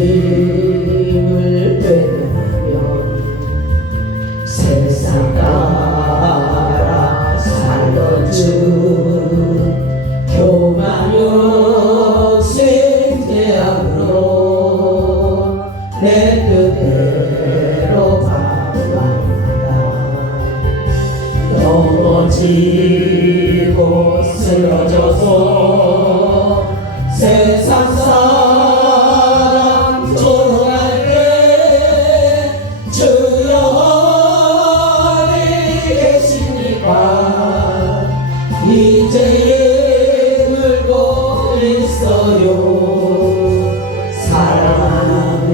주님을 외면하면 세상 따라 살던 주 교만 욕심 태양으로 내 뜻대로 방황하다 넘어지고 쓰러져서 세상 사람 조롱할 때 주여 어디 계십니까? 이제 울고 있어요. 사랑하는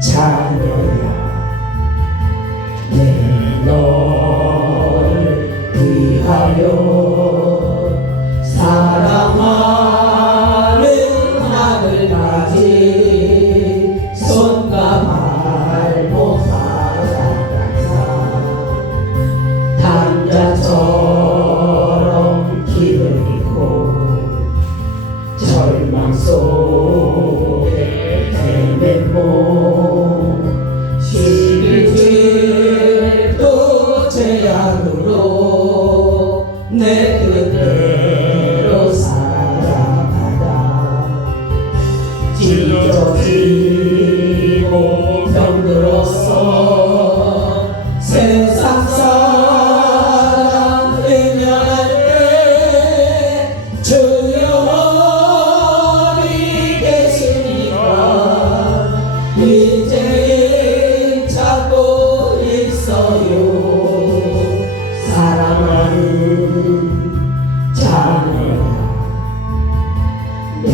자녀야 내 너를 위하여 사랑하는 하늘까지 손과 발못 바라간다. 담자처럼 길을 잃고 절망 속에 헤맨 몸 시리즈도 제약으로 내 뜻대로 살아가다 찢어지고 병들었어 세상 사람 외면할 때 주여 어디 계십니까? 이제 찾고 있어요. 사랑하는 자녀야 내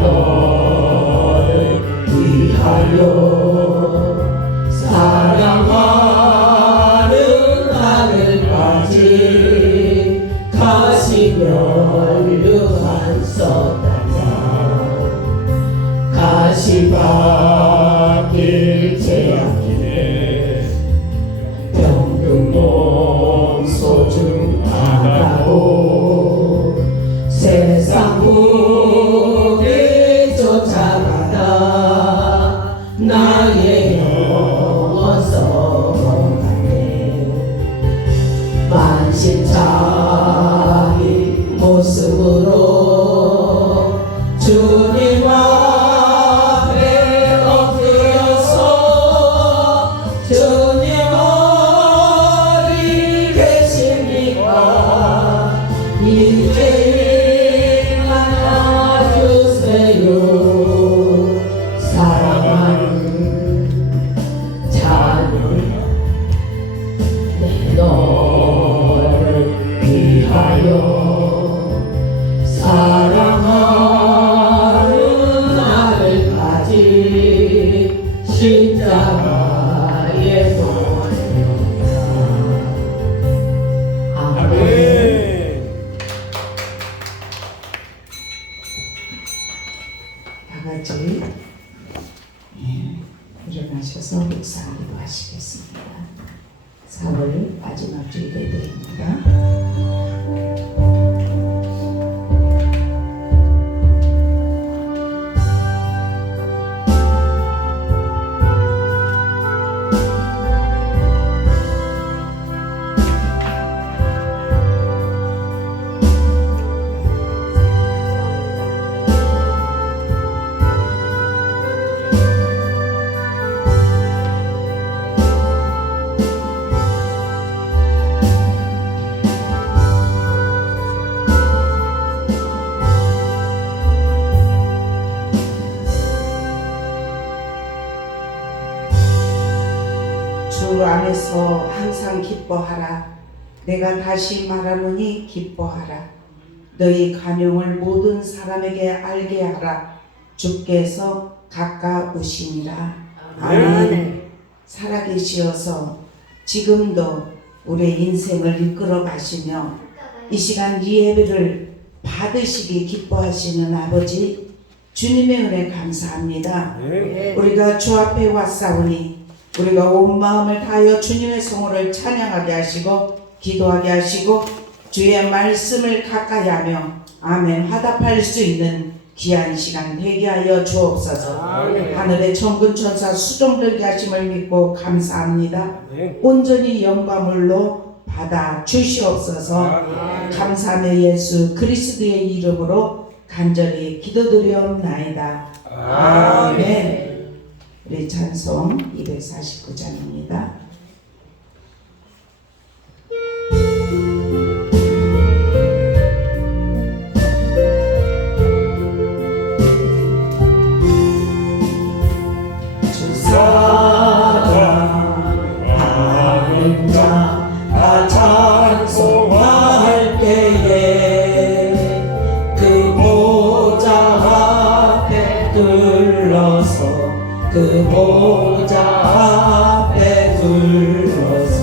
너를 위하여 사랑하는 하늘까지 가시면 류한 썼단다. 가시밭길 제약길에 병든 몸 소중하다고 세상 무게 쫓아가다 나의 영혼 썩어가네. 만신창이 모습으로 주님 앞에 엎드려서 주님 어디 계십니까? 이제 만나주세요. 사랑하는 자녀야 내 너를 위하여 사랑하는 하늘까지 십자가에 돌아옵니다. 아멘. 다같이 일어나셔서 묵상기도 하시겠습니다. 4월 마지막 주 예배입니다. 주 안에서 항상 기뻐하라. 내가 다시 말하노니 기뻐하라. 너희 간용을 모든 사람에게 알게 하라. 주께서 가까우시니라. 아멘. 살아계시어서 지금도 우리의 인생을 이끌어 가시며 이 시간 이 예배를 받으시기 기뻐하시는 아버지 주님의 은혜 감사합니다. 우리가 주 앞에 왔사오니 우리가 온 마음을 다하여 주님의 성호를 찬양하게 하시고 기도하게 하시고 주의 말씀을 가까이 하며 아멘 화답할 수 있는 귀한 시간 되게 하여 주옵소서. 아멘. 하늘의 천군 천사 수종들게 하심을 믿고 감사합니다. 아멘. 온전히 영광물로 받아 주시옵소서. 아멘. 감사하며 예수 그리스도의 이름으로 간절히 기도드리옵나이다. 아멘. 우리 찬송 249장입니다. 사랑하는 자 다 찬송할 때에 그 보좌 앞에 둘러서 그 보좌 앞에 둘러서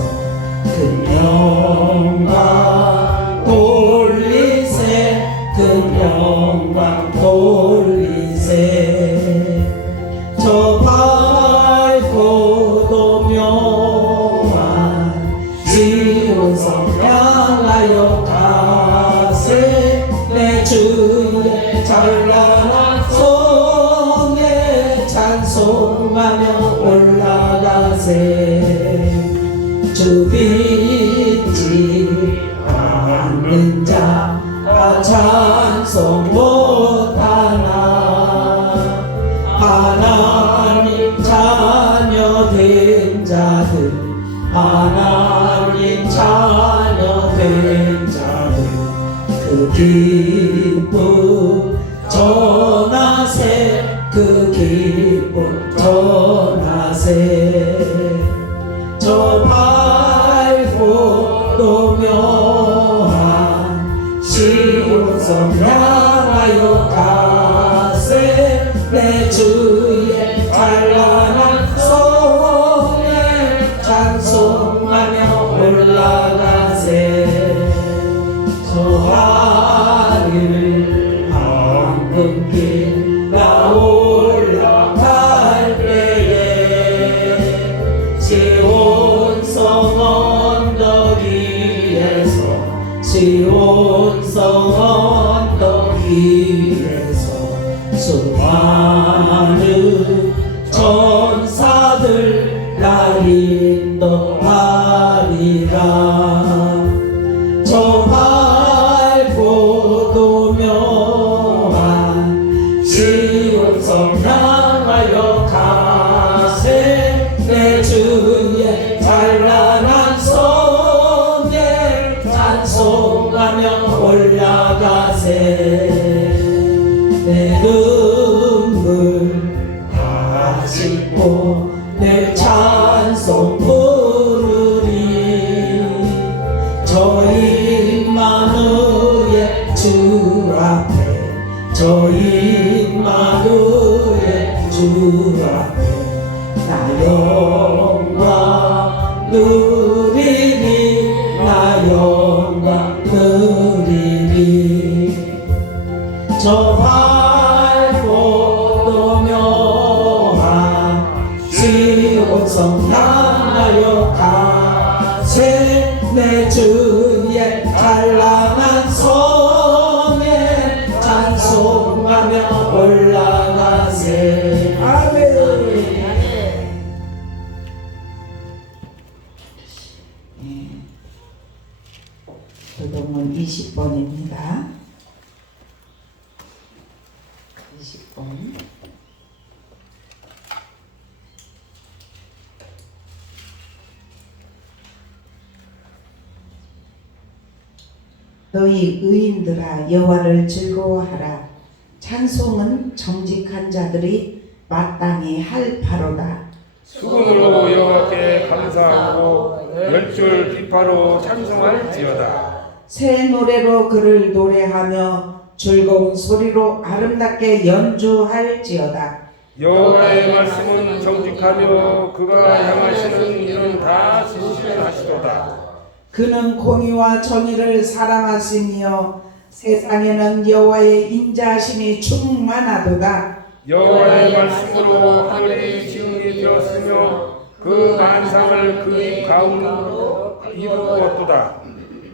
그 영광 돌리세 그 영광 돌리세 저 밝고도 묘한 지온성 향하여 가세 내 주의 찬란한 손에 찬송하며 올라가세 주 믿지 않는 자 다 찬송 못하나 하나님 자녀 된 자들 하나님 자녀 된 자들 그 기쁨 전하세 그 기쁨 전하세 저 밝고도 묘한 시온성 향하여 가세 내 주의 찬란한 손에 찬송하며 올라가세 저 하늘 황금길 나 올라갈 때에 시온성 언덕 위에서 시온성 언덕 위에서 수많은 천사들 날 인도하리라 저 밝고도 묘한 시온성 향하여 가세 내 주의 찬란한 손에 찬송하며 올라가세 내 눈물 다 씻고 내 찬송 부르리 저 임마누엘 주 앞에 저 임마누엘 주 앞에 나 영광 누리리 나 영광 누리리 저 밝고도 묘한 시온성 향하여 가세 내 주의 찬란한 손에 찬송하며 올라가세 아멘. 도동문 20번입니다. 20번. 너희 의인들아 여호와를 즐거워하라. 찬송은 정직한 자들이 마땅히 할 바로다. 수금으로 여호와께 감사하고 열줄 비파로 찬송할지어다. 새 노래로 그를 노래하며 즐거운 소리로 아름답게 연주할지어다. 여호와의 말씀은 정직하며 그가 향하시는 일은 다 신실하시도다. 그는 공의와 정의를 사랑하시며 세상에는 여호와의 인자하심이 충만하도다. 여호와의 말씀으로 하늘이 지음이 되었으며 그 만상을 그 입 가운데로 이루었도다.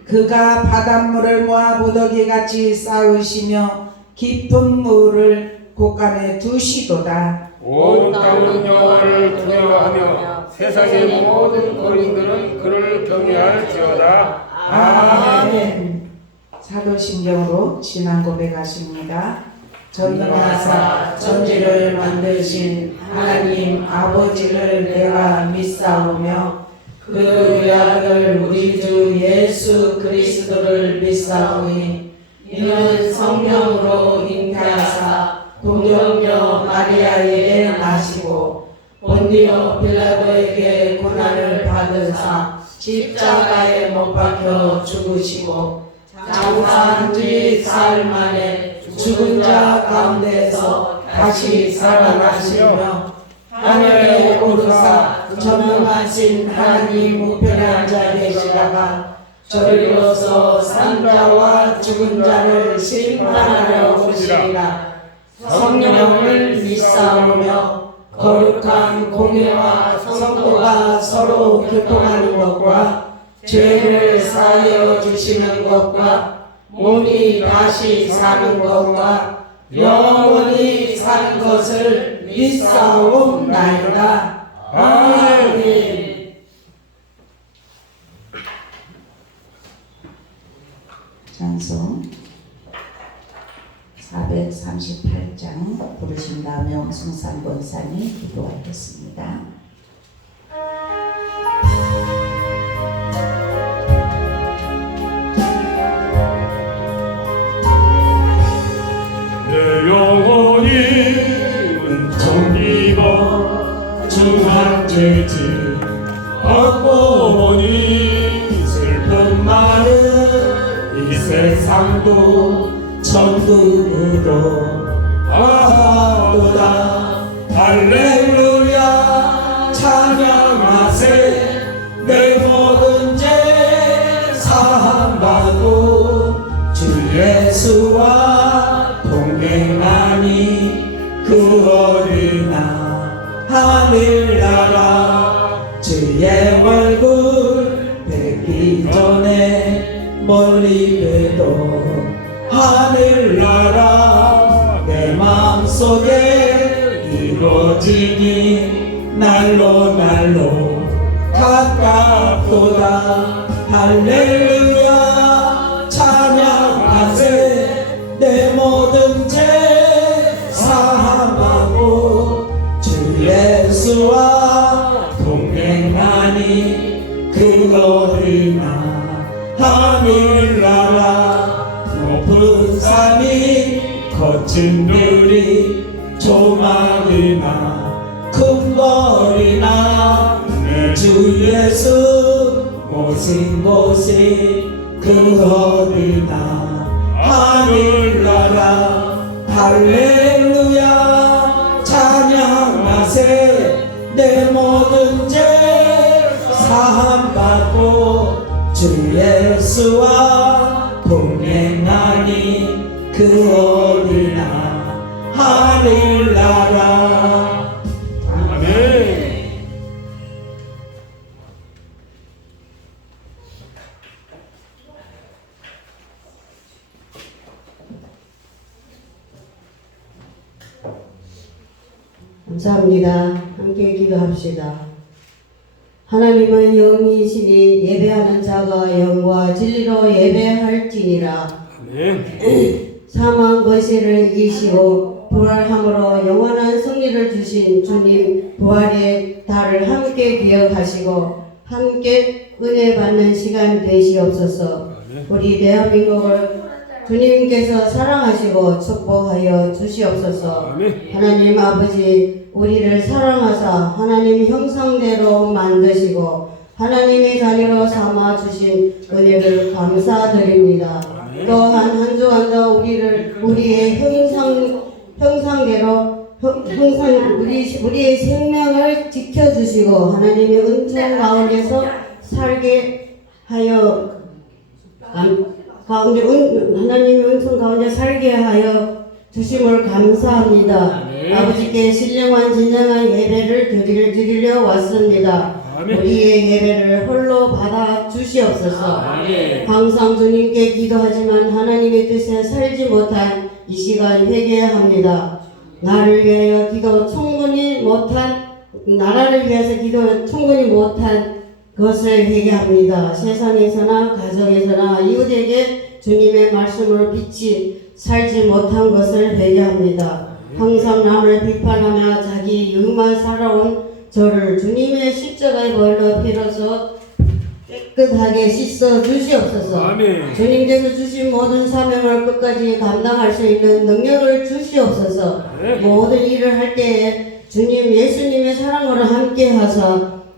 그가 바닷물을 모아 무더기같이 쌓으시며 깊은 물을 곳간에 두시도다. 온 땅은 여호와를 두려워하며 세상의 모든 어린들은 그를 경외할지어다. 아멘. 사도신경으로 지난 고백하십니다. 전능하사 천지를 만드신 하나님 아버지를 내가 믿사오며 그 외아들 우리 주 예수 그리스도를 믿사오니 이는 성령으로 잉태하사 동정녀 마리아에게 나시고 본디오 빌라도에게 고난을 받으사 십자가에 못 박혀 죽으시고 장사한 지 사흘 만에 죽은 자 가운데서 다시 살아나시며 하늘에 오르사 전능하신 하나님 우편에 앉아 계시다가 저리로서 산자와 죽은 자를 심판하려 오시리라. 성령을 믿사오며 거룩한 공예와 성도가 서로 교통하는 것과 죄를 사하여 주시는 것과 몸이 다시 사는 것과 영원히 사는 것을 믿사옵나이다. 아멘. 찬송 438장 부르신 다음에 엄승산 권사님 기도하겠습니다. 내 영혼이 은총 입어 중한죄지 얻고 보니 슬픈 말은 이 세상도 천국으로 아도다. 할렐루야 찬양하세. 내 모든 죄 사함받고 주 예수와 동행하니 그 어린아 하늘나라 주의 얼굴 뵙기 전에 멀리 뵈도 하늘나라 내 마음속에 이루어지니 날로 날로 가깝도다. 할렐루야 찬양하세. 내 모든 죄 사함하고 주 예수와 동행하니 그 어린아 하늘나라 높은 산이 거친 들이 조막이나 큰 거리나 내 주 예수 모신 곳이 그 어디나 하늘나라 할렐루야 찬양하세. 내 모든 죄 사함받고 주 예수와 동행하니 그 어디나 하늘나라. 아멘. 감사합니다. 함께 기도합시다. 하나님은 영이시니 예배하는 자가 영과 진리로 예배할지니라. 아멘. 사망 권세를 이기시고 부활함으로 영원한 승리를 주신 주님 부활의 달을 함께 기억하시고 함께 은혜 받는 시간 되시옵소서. 우리 대한민국을 주님께서 사랑하시고 축복하여 주시옵소서. 아멘. 하나님 아버지 우리를 사랑하사 하나님 형상대로 만드시고 하나님의 자녀로 삼아 주신 은혜를 감사드립니다. 또한 한 주간도 우리의 형상대로 우리의 생명을 지켜주시고 하나님의 은총 가운데서 살게 하여 하나님의 은총 가운데 살게 하여 주심을 감사합니다. 아버지께 신령한 진정한 예배를 드리려 왔습니다. 아멘. 우리의 예배를 홀로 받아 주시옵소서. 아멘. 항상 주님께 기도하지만 하나님의 뜻에 살지 못한 이 시간 회개합니다. 나를 위하여 기도 충분히 못한 나라를 위해서 기도 충분히 못한 것을 회개합니다. 세상에서나 가정에서나 이웃에게 주님의 말씀으로 빛이 살지 못한 것을 회개합니다. 항상 남을 비판하며 자기 이익만 살아온 저를 주님의 십자가의 벌로 피로써 깨끗하게 씻어 주시옵소서. 아멘. 주님께서 주신 모든 사명을 끝까지 감당할 수 있는 능력을 주시옵소서. 모든 일을 할 때에 주님 예수님의 사랑으로 함께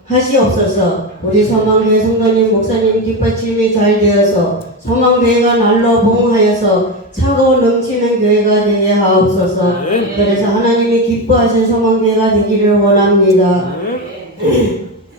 하시옵소서. 우리 소망교회 성도님 목사님 뒷받침이 잘 되어서 소망교회가 날로 봉하여서 차고 넘치는 교회가 되게 하옵소서. 그래서 하나님이 기뻐하신 소망교회가 되기를 원합니다.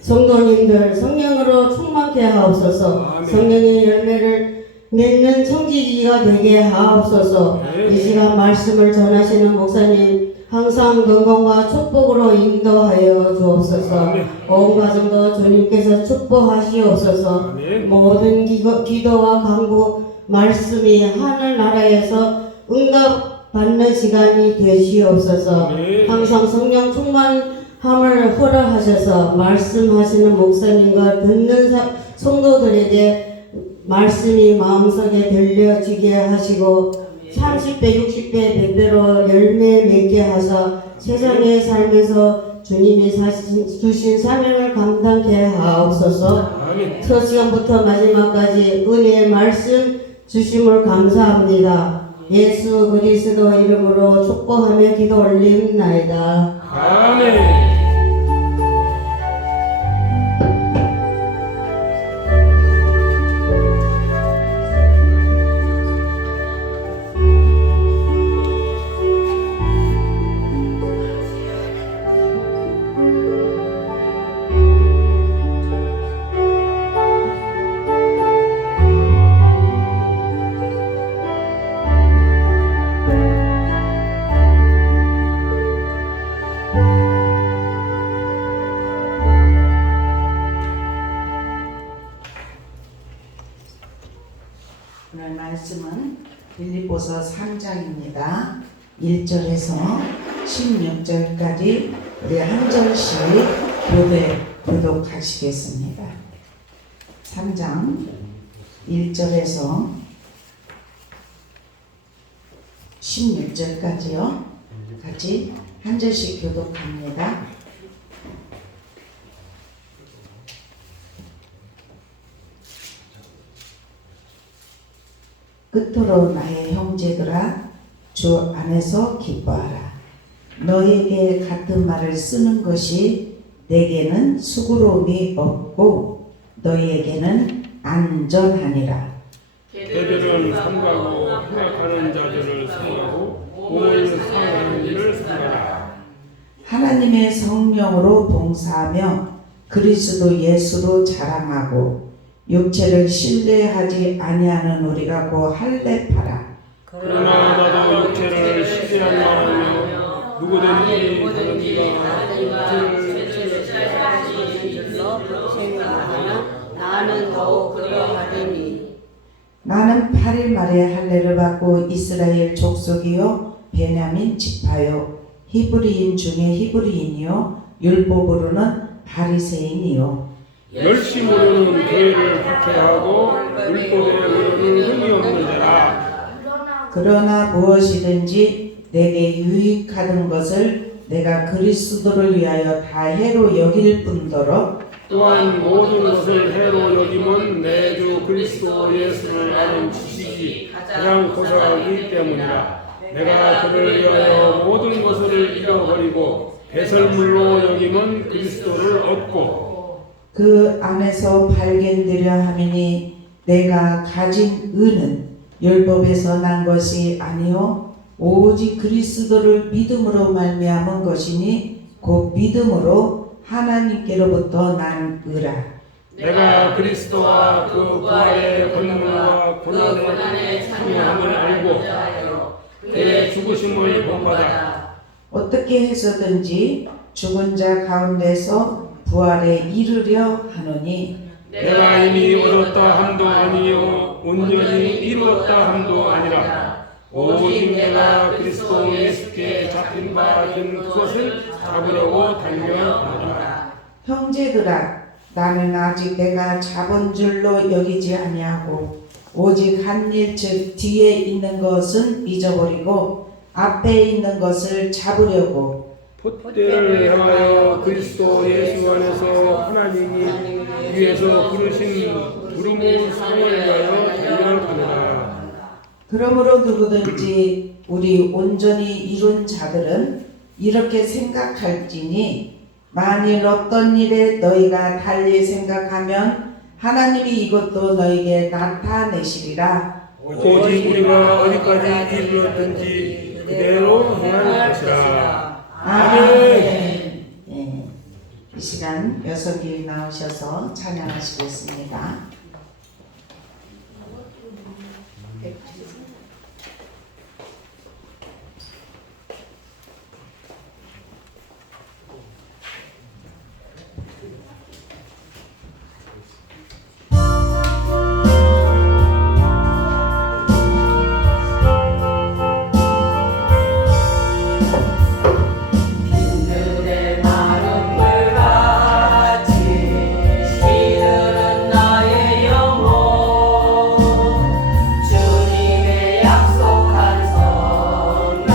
성도님들 성령으로 충만케 하옵소서. 성령의 열매를 맺는 청지기가 되게 하옵소서. 이 시간 말씀을 전하시는 목사님 항상 건강과 축복으로 인도하여 주옵소서. 온 가정도 주님께서 축복하시옵소서. 모든 기도와 간구 말씀이 하늘나라에서 응답받는 시간이 되시옵소서. 항상 성령 충만함을 허락하셔서 말씀하시는 목사님과 듣는 성도들에게 말씀이 마음속에 들려지게 하시고 30배, 60배, 100배로 열매 맺게 하사 세상에 살면서 주님이 주신 사명을 감당케 하옵소서. 첫 시간부터 마지막까지 은혜의 말씀 주심을 감사합니다. 예수 그리스도 이름으로 축복하며 기도 올립나이다. 아멘. 오늘 말씀은 빌립보서 3장입니다. 1절에서 16절까지 우리 한 절씩 교독하시겠습니다. 3장 1절에서 16절까지요. 같이 한 절씩 교독합니다. 끝으로 나의 형제들아 주 안에서 기뻐하라. 너에게 같은 말을 쓰는 것이 내게는 수고로움이 없고 너희에게는 안전하니라. 개들은 삼가고 행악하는 자들을 삼가고 몸을 상하는 일을 삼가라. 하나님의 성령으로 봉사하며 그리스도 예수로 자랑하고 육체를 신뢰하지 아니하는 우리가 고 할례파라. 그러나 나도 육체를 신뢰하지 않으며 누구든지 다른 나는 더욱 그러하리니. 나는 8일 말에 할례를 받고 이스라엘 족속이요 베냐민 지파요 히브리인 중에 히브리인이요 율법으로는 바리새인이요 열심으로는 교회를 박해하고 율법에는 흥이 없는 자라. 그러나 무엇이든지 내게 유익하던 것을 내가 그리스도를 위하여 다 해로 여길 뿐더러 또한 모든 것을 해로 여김은 내 주 그리스도 예수를 아는 지식이 가장 고사하기 때문이라. 내가 그를 위하여 모든 것을 잃어버리고 배설물로 여김은 그리스도를 얻고 그 안에서 발견되려 함이니 내가 가진 의는 율법에서 난 것이 아니요 오직 그리스도를 믿음으로 말미암은 것이니 곧 믿음으로 하나님께로부터 난 의라. 내가 그리스도와 그 부활의 권능과 고난에 참여함을 알고 그의 죽으심을 본받아 어떻게 해서든지 죽은 자 가운데서 부활에 이르려 하노니 내가 이미 얻었다 함도 아니요 온전히 이루었다 함도 아니라 오직 내가 그리스도 예수께 잡힌 바 된 그것을 잡으려고 달려하노라. 형제들아 나는 아직 내가 잡은 줄로 여기지 아니하고 오직 한 일 즉 뒤에 있는 것은 잊어버리고 앞에 있는 것을 잡으려고 폿대를 향하여 그리스도 예수 안에서 하나님이 위에서 부르신 부름의 상을 위하여 달려하노라. 그러므로 누구든지 우리 온전히 이룬 자들은 이렇게 생각할지니 만일 어떤 일에 너희가 달리 생각하면 하나님이 이것도 너희에게 나타내시리라. 오직 우리가 어디까지 이르렀든지 그대로 행할 것이라. 아멘. 예, 이 시간 여성이 나오셔서 찬양하시겠습니다. 빈들의 마른 물같이 시들은 나의 영혼 주님의 약속한 성령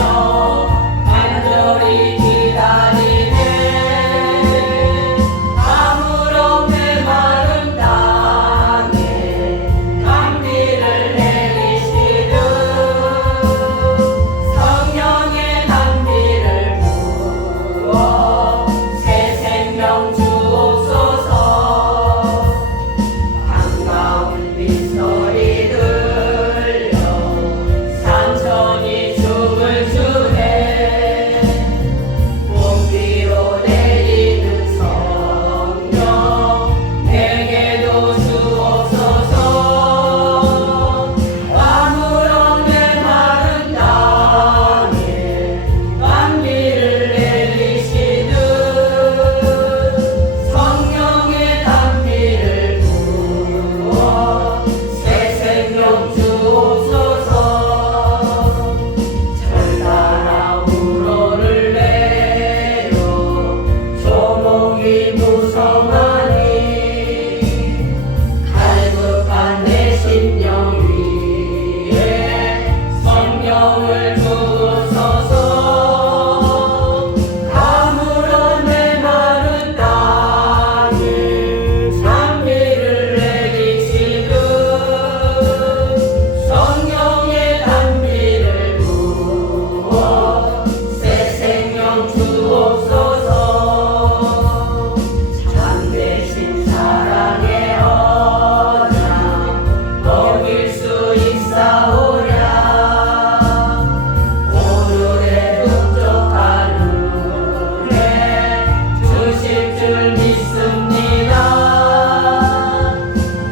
간절히 기다리네 아무런 메마른 땅에 감비를 내리시듯 성령의 단비를 부어 새 생명 주옵소서 반가운 빗소리 들려 산천이 춤을 추네 봄비로 내리는 성령 내게도 주옵소서 아무런 메마른 땅에 감비를 내리시듯 성령의 단비를 부어 새 생명 주옵소서 철나라 우러를 내려 조목이 무성하니 갈급한 내 심령 위에 성령을 주옵소서 아무런 메마른 땅에 감비를 내리시듯 성령의 단비를 부어 새 생명 주옵소서 참되신 사랑의 언약 먹일 수 있사오랴 오늘의 흡족한 은혜 주실 줄 믿습니다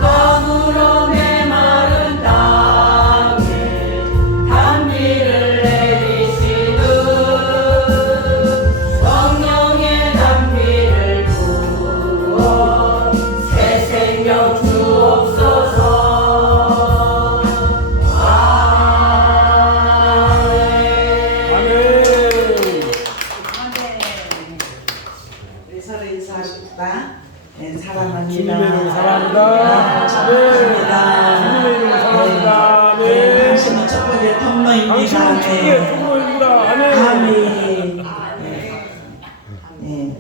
아무런 메마른 땅에 단비를 내리시듯 성령의 단비를 부어 새 생명 주옵소서 아멘. 우리 서로 인사합시다. 네, 사랑합니다. 주님의 이름으로 사랑합니다. 주님의 이름으로 사랑합니다. 네. 당신은 첫 번째 통로입니다. 당신은 주의 통로입니다. 아멘. 네.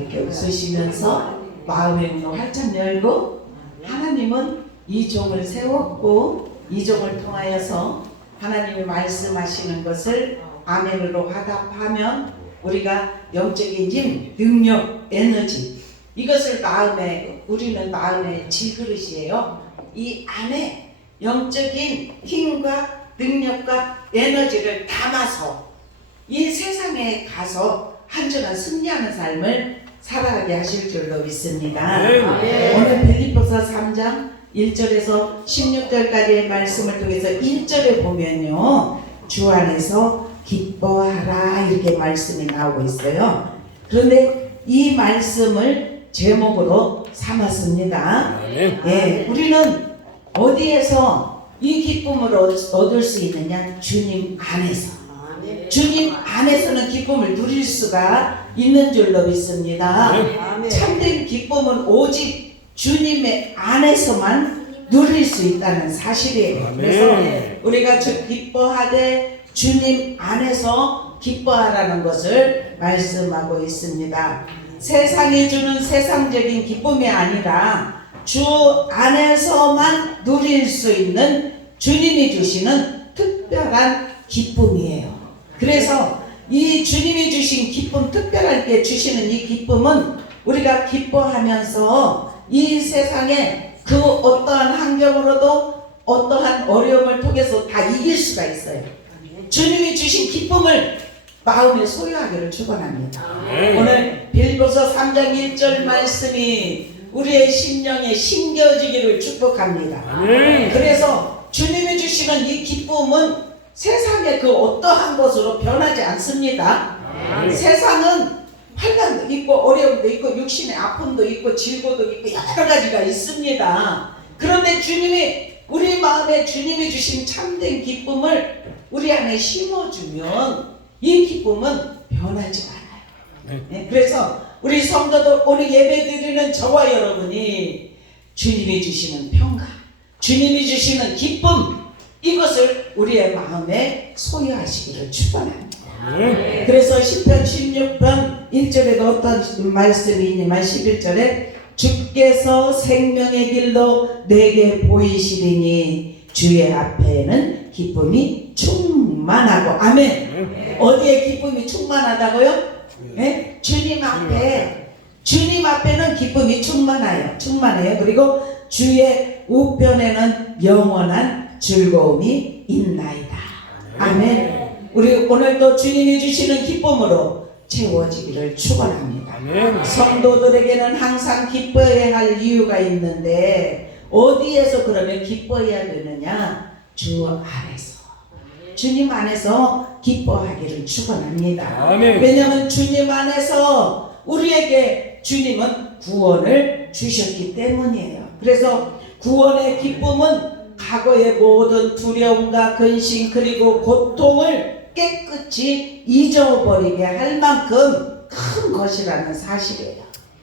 이렇게 웃으시면서 마음의 문을 활짝 열고 하나님은 이 종을 세웠고 이 종을 통하여서 하나님이 말씀하시는 것을 아멘으로 화답하면 우리가 영적인 힘, 능력, 에너지 이것을 우리는 마음의 질그릇이에요. 이 안에 영적인 힘과 능력과 에너지를 담아서 이 세상에 가서 한전한 승리하는 삶을 살아가게 하실 줄로 믿습니다. 오늘 빌립보서 3장 1절에서 16절까지의 말씀을 통해서 1절에 보면요 주 안에서 기뻐하라 이렇게 말씀이 나오고 있어요. 그런데 이 말씀을 제목으로 삼았습니다. 아멘. 예, 우리는 어디에서 이 기쁨을 얻을 수 있느냐? 주님 안에서. 주님 안에서는 기쁨을 누릴 수가 있는 줄로 믿습니다. 참된 기쁨은 오직 주님의 안에서만 누릴 수 있다는 사실이에요. 아멘. 그래서 우리가 기뻐하되 주님 안에서 기뻐하라는 것을 말씀하고 있습니다. 세상이 주는 세상적인 기쁨이 아니라 주 안에서만 누릴 수 있는 주님이 주시는 특별한 기쁨이에요. 그래서 이 주님이 주신 기쁨, 특별하게 주시는 이 기쁨은 우리가 기뻐하면서 이 세상에 그 어떠한 환경으로도 어떠한 어려움을 통해서 다 이길 수가 있어요. 주님이 주신 기쁨을 마음에 소유하기를 축원합니다. 오늘 빌보서 3장 1절 말씀이 우리의 심령에 심겨지기를 축복합니다. 그래서 주님이 주시는 이 기쁨은 세상의 그 어떠한 것으로 변하지 않습니다. 세상은 환난도 있고 어려움도 있고 육신의 아픔도 있고 질고도 있고 여러 가지가 있습니다. 그런데 주님이 우리 마음에 주님이 주신 참된 기쁨을 우리 안에 심어주면 이 기쁨은 변하지 않아요. 네, 그래서 우리 성도들 오늘 예배드리는 저와 여러분이 주님이 주시는 평강, 주님이 주시는 기쁨, 이것을 우리의 마음에 소유하시기를 축원합니다. 그래서 시편 16편 1절에도 어떤 말씀이 있냐면 11절에 주께서 생명의 길로 내게 보이시리니 주의 앞에는 기쁨이 충만하고. 아멘. 어디에 기쁨이 충만하다고요? 네? 주님 앞에는 기쁨이 충만해요. 그리고 주의 우편에는 영원한 즐거움이 있나이다. 아멘. 우리 오늘도 주님이 주시는 기쁨으로 채워지기를 축원합니다. 성도들에게는 항상 기뻐해야 할 이유가 있는데 어디에서 그러면 기뻐해야 되느냐? 주 안에서. 주님 안에서 기뻐하기를 축원합니다. 왜냐하면 주님 안에서 우리에게 주님은 구원을 주셨기 때문이에요. 그래서 구원의 기쁨은 과거의 모든 두려움과 근심 그리고 고통을 깨끗이 잊어버리게 할 만큼 큰 것이라는 사실이에요.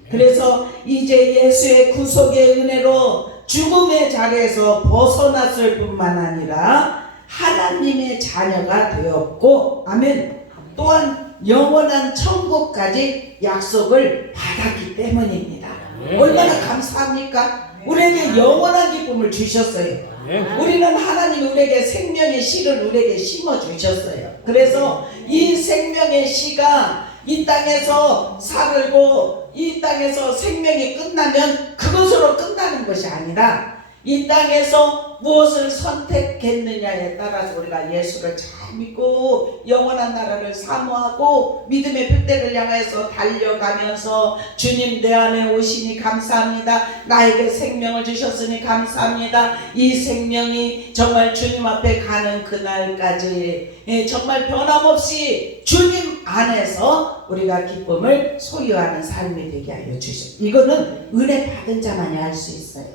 그래서 이제 예수의 구속의 은혜로 죽음의 자리에서 벗어났을 뿐만 아니라 하나님의 자녀가 되었고, 아멘. 또한 영원한 천국까지 약속을 받았기 때문입니다. 얼마나 감사합니까? 우리에게 영원한 기쁨을 주셨어요. 우리는 하나님이 우리에게 생명의 씨를 우리에게 심어주셨어요. 그래서 이 생명의 씨가 이 땅에서 살고 이 땅에서 생명이 끝나면 그것으로 끝나는 것이 아니라 이 땅에서 무엇을 선택했느냐에 따라서 우리가 예수를 잘 믿고 영원한 나라를 사모하고 믿음의 벽대를 향해서 달려가면서 주님 내 안에 오시니 감사합니다. 나에게 생명을 주셨으니 감사합니다. 이 생명이 정말 주님 앞에 가는 그날까지 정말 변함없이 주님 안에서 우리가 기쁨을 소유하는 삶이 되게 하여 주십시오. 이거는 은혜 받은 자만이 할 수 있어요.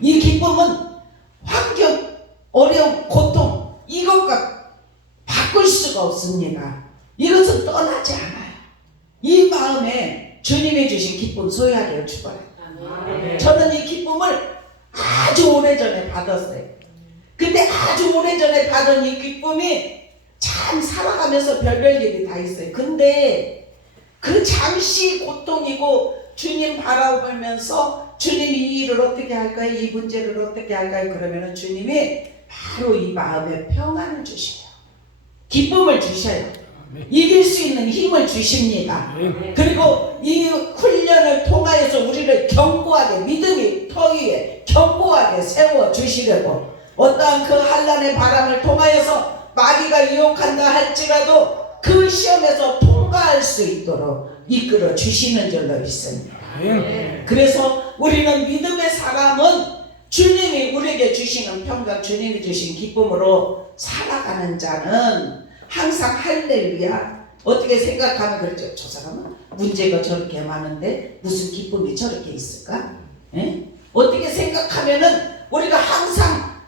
이 기쁨은 환경, 어려움, 고통 이것과 바꿀 수가 없습니다. 이것은 떠나지 않아요. 이 마음에 주님이 주신 기쁨 소유하기를 축원합니다. 저는 이 기쁨을 아주 오래전에 받았어요. 근데 아주 오래전에 받은 이 기쁨이 참 살아가면서 별별 일이 다 있어요. 근데 그 잠시 고통이고 주님 바라보면서 주님이 이 일을 어떻게 할까요? 이 문제를 어떻게 할까요? 그러면은 주님이 바로 이 마음에 평안을 주셔요. 기쁨을 주셔요. 이길 수 있는 힘을 주십니다. 그리고 이 훈련을 통하여서 우리를 견고하게 믿음이 터 위에 견고하게 세워 주시려고 어떠한 그 환난의 바람을 통하여서 마귀가 유혹한다 할지라도 그 시험에서 통과할 수 있도록 이끌어 주시는 줄로 믿습니다. 그래서 우리는 믿음의 사람은 주님이 우리에게 주시는 평강, 주님이 주신 기쁨으로 살아가는 자는 항상 할렐루야 어떻게 생각하면 그렇죠. 저 사람은 문제가 저렇게 많은데 무슨 기쁨이 저렇게 있을까? 예? 어떻게 생각하면은 우리가 항상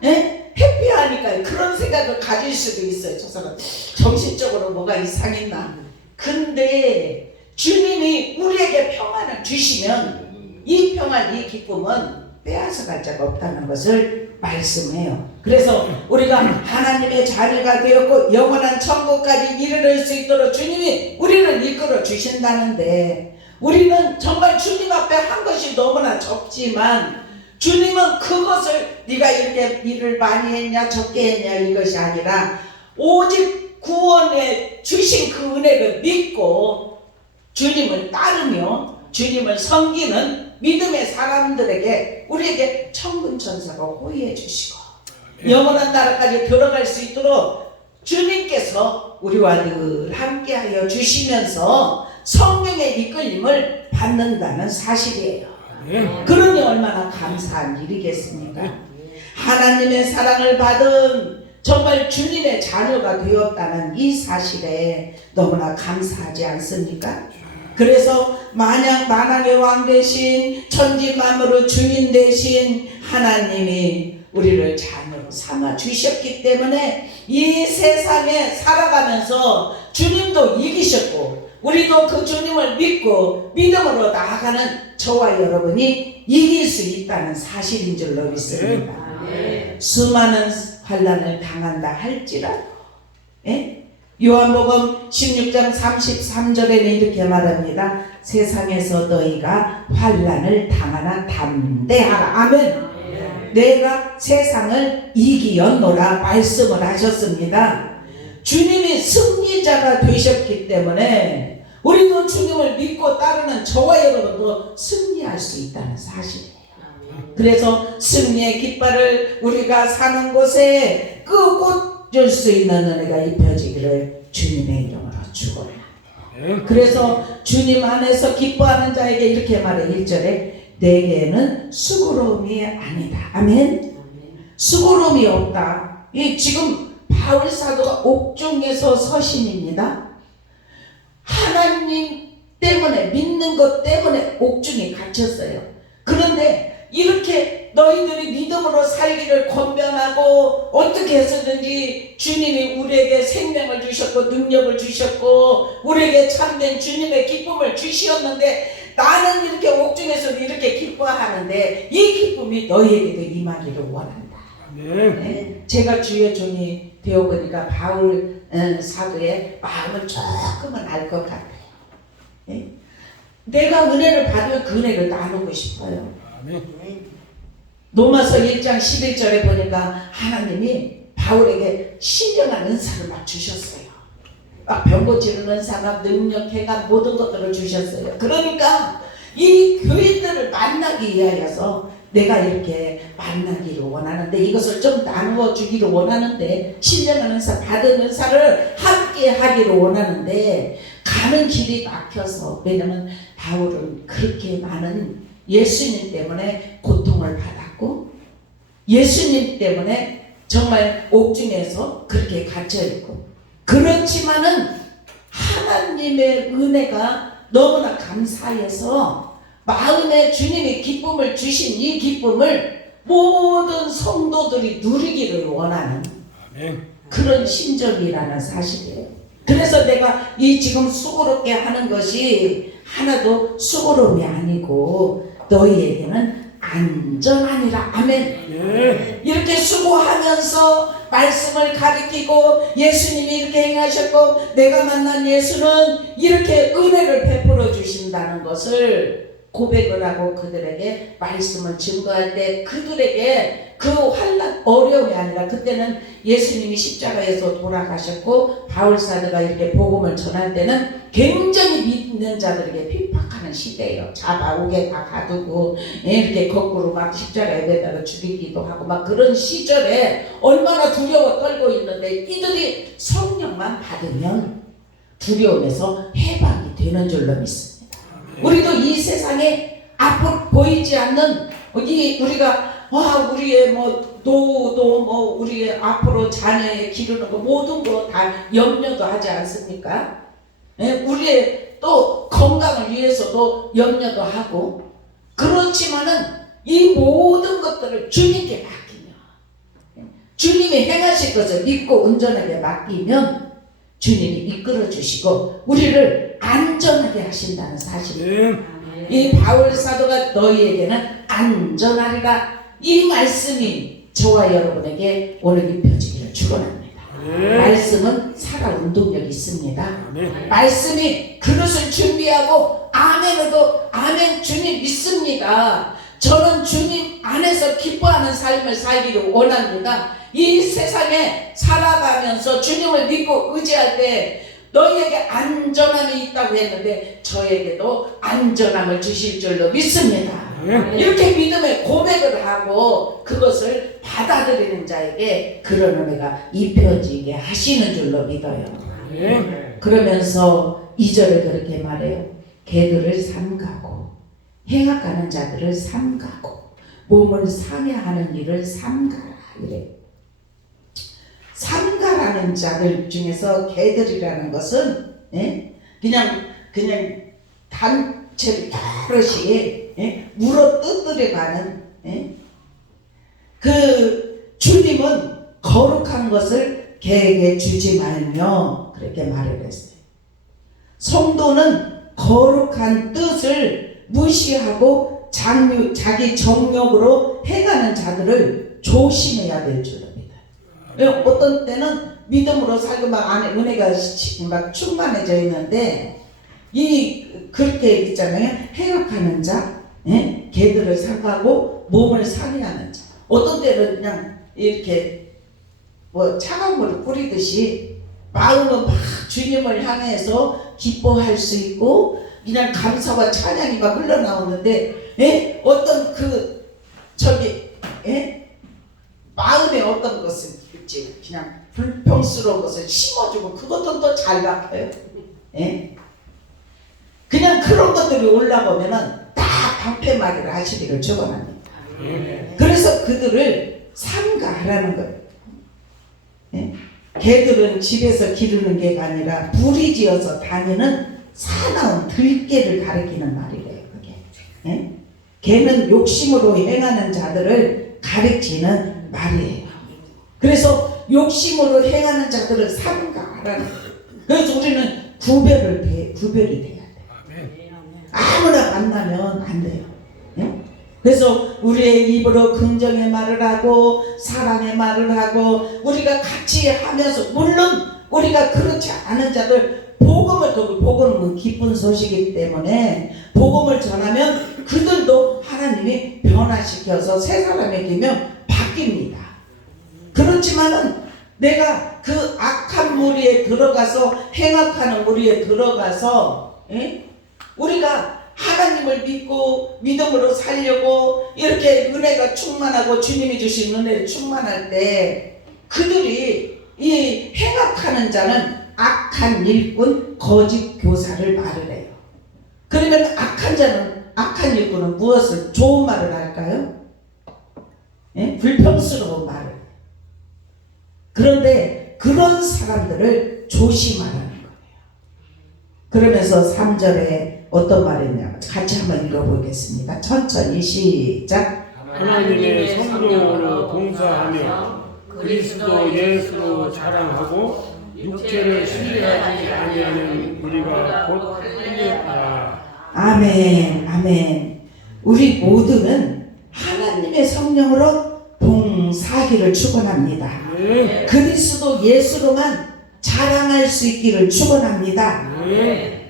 해피하니까 그런 생각을 가질 수도 있어요. 저 사람 정신적으로 뭐가 이상했나. 근데 주님이 우리에게 평안을 주시면 이 평안, 이 기쁨은 빼앗아갈 자가 없다는 것을 말씀해요. 그래서 우리가 하나님의 자녀가 되었고 영원한 천국까지 이르를 수 있도록 주님이 우리를 이끌어 주신다는데, 우리는 정말 주님 앞에 한 것이 너무나 적지만 주님은 그것을 네가 이렇게 일을 많이 했냐 적게 했냐 이것이 아니라 오직 구원에 주신 그 은혜를 믿고 주님을 따르며 주님을 섬기는 믿음의 사람들에게 우리에게 천군 천사가 호의해 주시고 영원한 나라까지 들어갈 수 있도록 주님께서 우리와 늘 함께하여 주시면서 성령의 이끌림을 받는다는 사실이에요. 그러니 얼마나 감사한 일이겠습니까? 하나님의 사랑을 받은 정말 주님의 자녀가 되었다는 이 사실에 너무나 감사하지 않습니까? 그래서 만왕의 왕 되신 천지 만물의 주인 되신 하나님이 우리를 자녀로 삼아 주셨기 때문에 이 세상에 살아가면서 주님도 이기셨고 우리도 그 주님을 믿고 믿음으로 나아가는 저와 여러분이 이길 수 있다는 사실인 줄로 믿습니다. 수많은 환난을 당한다 할지라도 요한복음 16장 33절에는 이렇게 말합니다. 세상에서 너희가 환난을 당하나 담대하라. 아멘. 내가 세상을 이기었노라 말씀을 하셨습니다. 주님이 승리자가 되셨기 때문에 우리도 주님을 믿고 따르는 저와 여러분도 승리할 수 있다는 사실이에요. 그래서 승리의 깃발을 우리가 사는 곳에 꽂을 수 있는 은혜가 입혀지기를 주님의 이름으로 축원합니다. 그래서 주님 안에서 기뻐하는 자에게 이렇게 말해 1절에 내게는 수고로움이 아니다. 아멘. 수고로움이 없다. 이 지금 바울 사도가 옥중에서 서신입니다. 하나님 때문에 믿는 것 때문에 옥중에 갇혔어요. 그런데 이렇게 너희들이 믿음으로 살기를 권면하고 어떻게 해서든지 주님이 우리에게 생명을 주셨고 능력을 주셨고 우리에게 참된 주님의 기쁨을 주시었는데 나는 이렇게 옥중에서 이렇게 기뻐하는데 이 기쁨이 너희에게도 임하기를 원한다. 네. 제가 주의 종이 되어보니까 바울 사도의 마음을 조금은 알 것 같아요. 네? 내가 은혜를 받으면 그 은혜를 나누고 싶어요. 로마서 1장 11절에 보니까 하나님이 바울에게 신령한 은사를 막 주셨어요. 막 병 고치는 은사나 능력, 행한 모든 것들을 주셨어요. 그러니까 이 교인들을 만나기 위하여서 내가 이렇게 만나기를 원하는데 이것을 좀 나누어 주기를 원하는데 신령한 은사, 받은 은사를 함께 하기를 원하는데 가는 길이 막혀서 왜냐면 바울은 그렇게 많은 예수님 때문에 고통을 받았고 예수님 때문에 정말 옥중에서 그렇게 갇혀있고 그렇지만은 하나님의 은혜가 너무나 감사해서 마음에 주님이 기쁨을 주신 이 기쁨을 모든 성도들이 누리기를 원하는 그런 심정이라는 사실이에요. 그래서 내가 이 지금 수고롭게 하는 것이 하나도 수고로움이 아니고 너희에게는 안전하니라. 아멘. 이렇게 수고하면서 말씀을 가리키고 예수님이 이렇게 행하셨고 내가 만난 예수는 이렇게 은혜를 베풀어 주신다는 것을 고백을 하고 그들에게 말씀을 증거할 때 그들에게 그 환난 어려움이 아니라 그때는 예수님이 십자가에서 돌아가셨고 바울 사도가 이렇게 복음을 전할 때는 굉장히 믿는 자들에게 핍박하는 시대예요. 잡아오게 다 가두고 이렇게 거꾸로 막 십자가에 매달아 죽이기도 하고 막 그런 시절에 얼마나 두려워 떨고 있는데 이들이 성령만 받으면 두려움에서 해방이 되는 줄로 믿습니다. 우리도 이 세상에 앞으로 보이지 않는 우리가 우리의 노후도 우리의 앞으로 자녀의 기르는 거 모든 거 다 염려도 하지 않습니까? 우리의 또 건강을 위해서도 염려도 하고, 그렇지만은 이 모든 것들을 주님께 맡기면, 주님이 행하실 것을 믿고 온전하게 맡기면 주님이 이끌어 주시고 우리를 안전하게 하신다는 사실. 이 바울 사도가 너희에게는 안전하리라, 이 말씀이 저와 여러분에게 오늘 입혀지기를 축원합니다. 말씀은 살아 운동력이 있습니다. 말씀이 그릇을 준비하고 아멘으로 아멘 주님 믿습니다. 저는 주님 안에서 기뻐하는 삶을 살기를 원합니다. 이 세상에 살아가면서 주님을 믿고 의지할 때 너희에게 안전함이 있다고 했는데 저에게도 안전함을 주실 줄로 믿습니다. 이렇게 믿음의 고백을 하고 그것을 받아들이는 자에게 그런 은혜가 입혀지게 하시는 줄로 믿어요. 그러면서 2절에 그렇게 말해요. 개들을 삼가고 행악하는 자들을 삼가고 몸을 상해하는 일을 삼가라 이래. 삼가라는 자들 중에서 개들이라는 것은 그냥 단체를 여럿이 물어 뜯으려가는, 그 주님은 거룩한 것을 개에게 주지 말며 그렇게 말을 했어요. 성도는 거룩한 뜻을 무시하고 자기 정욕으로 행하는 자들을 조심해야 될 줄입니다. 어떤 때는 믿음으로 살고 막 안에 은혜가 막 충만해져 있는데 그렇게 있잖아요. 행악하는 자, 개들을 삼가고 몸을 상해하는 자. 어떤 때는 그냥 이렇게 차가운 물을 뿌리듯이 마음은 막 주님을 향해서 기뻐할 수 있고 그냥 감사와 찬양이 막 흘러나오는데 어떤 마음에 어떤 것을 그냥 불평스러운 것을 심어주고 그것도 또 잘 박혀요. 그냥 그런 것들이 올라오면은 다 방패막이를 하시기를 축원합니다. 그래서 그들을 삼가하라는 거예요. 개들은 집에서 기르는 개가 아니라 부리지어서 다니는 사나운 들개를 가리키는 말이래요. 그게. 개는 욕심으로 행하는 자들을 가리키는 말이에요. 그래서 욕심으로 행하는 자들을 삼가하라는 거예요. 그래서 우리는 구별이 돼야 돼요. 아무나 만나면 안 돼요. 그래서 우리의 입으로 긍정의 말을 하고 사랑의 말을 하고 우리가 같이 하면서, 물론 우리가 그렇지 않은 자들 복음은 기쁜 소식이기 때문에 복음을 전하면 그들도 하나님이 변화시켜서 새 사람이 되면 바뀝니다. 그렇지만은 내가 그 악한 무리에 들어가서 행악하는 무리에 들어가서 우리가 하나님을 믿고 믿음으로 살려고 이렇게 은혜가 충만하고 주님이 주신 은혜를 충만할 때 그들이 이 행악하는 자는 악한 일꾼 거짓 교사를 말을 해요. 그러면 악한 일꾼은 무엇을 좋은 말을 할까요? 불평스러운 말을. 그런데 그런 사람들을 조심하라는 거예요. 그러면서 3절에 어떤 말이냐 같이 한번 읽어보겠습니다. 천천히 시작. 하나님의 성령으로 동사하며 그리스도 예수로 자랑하고 육체를 신뢰하지 아니하는 우리가 곧 흘렸다. 아멘, 아멘. 우리 모두는 하나님의 성령으로 동사하기를 축원합니다. 그리스도 예수로만 자랑할 수 있기를 축원합니다.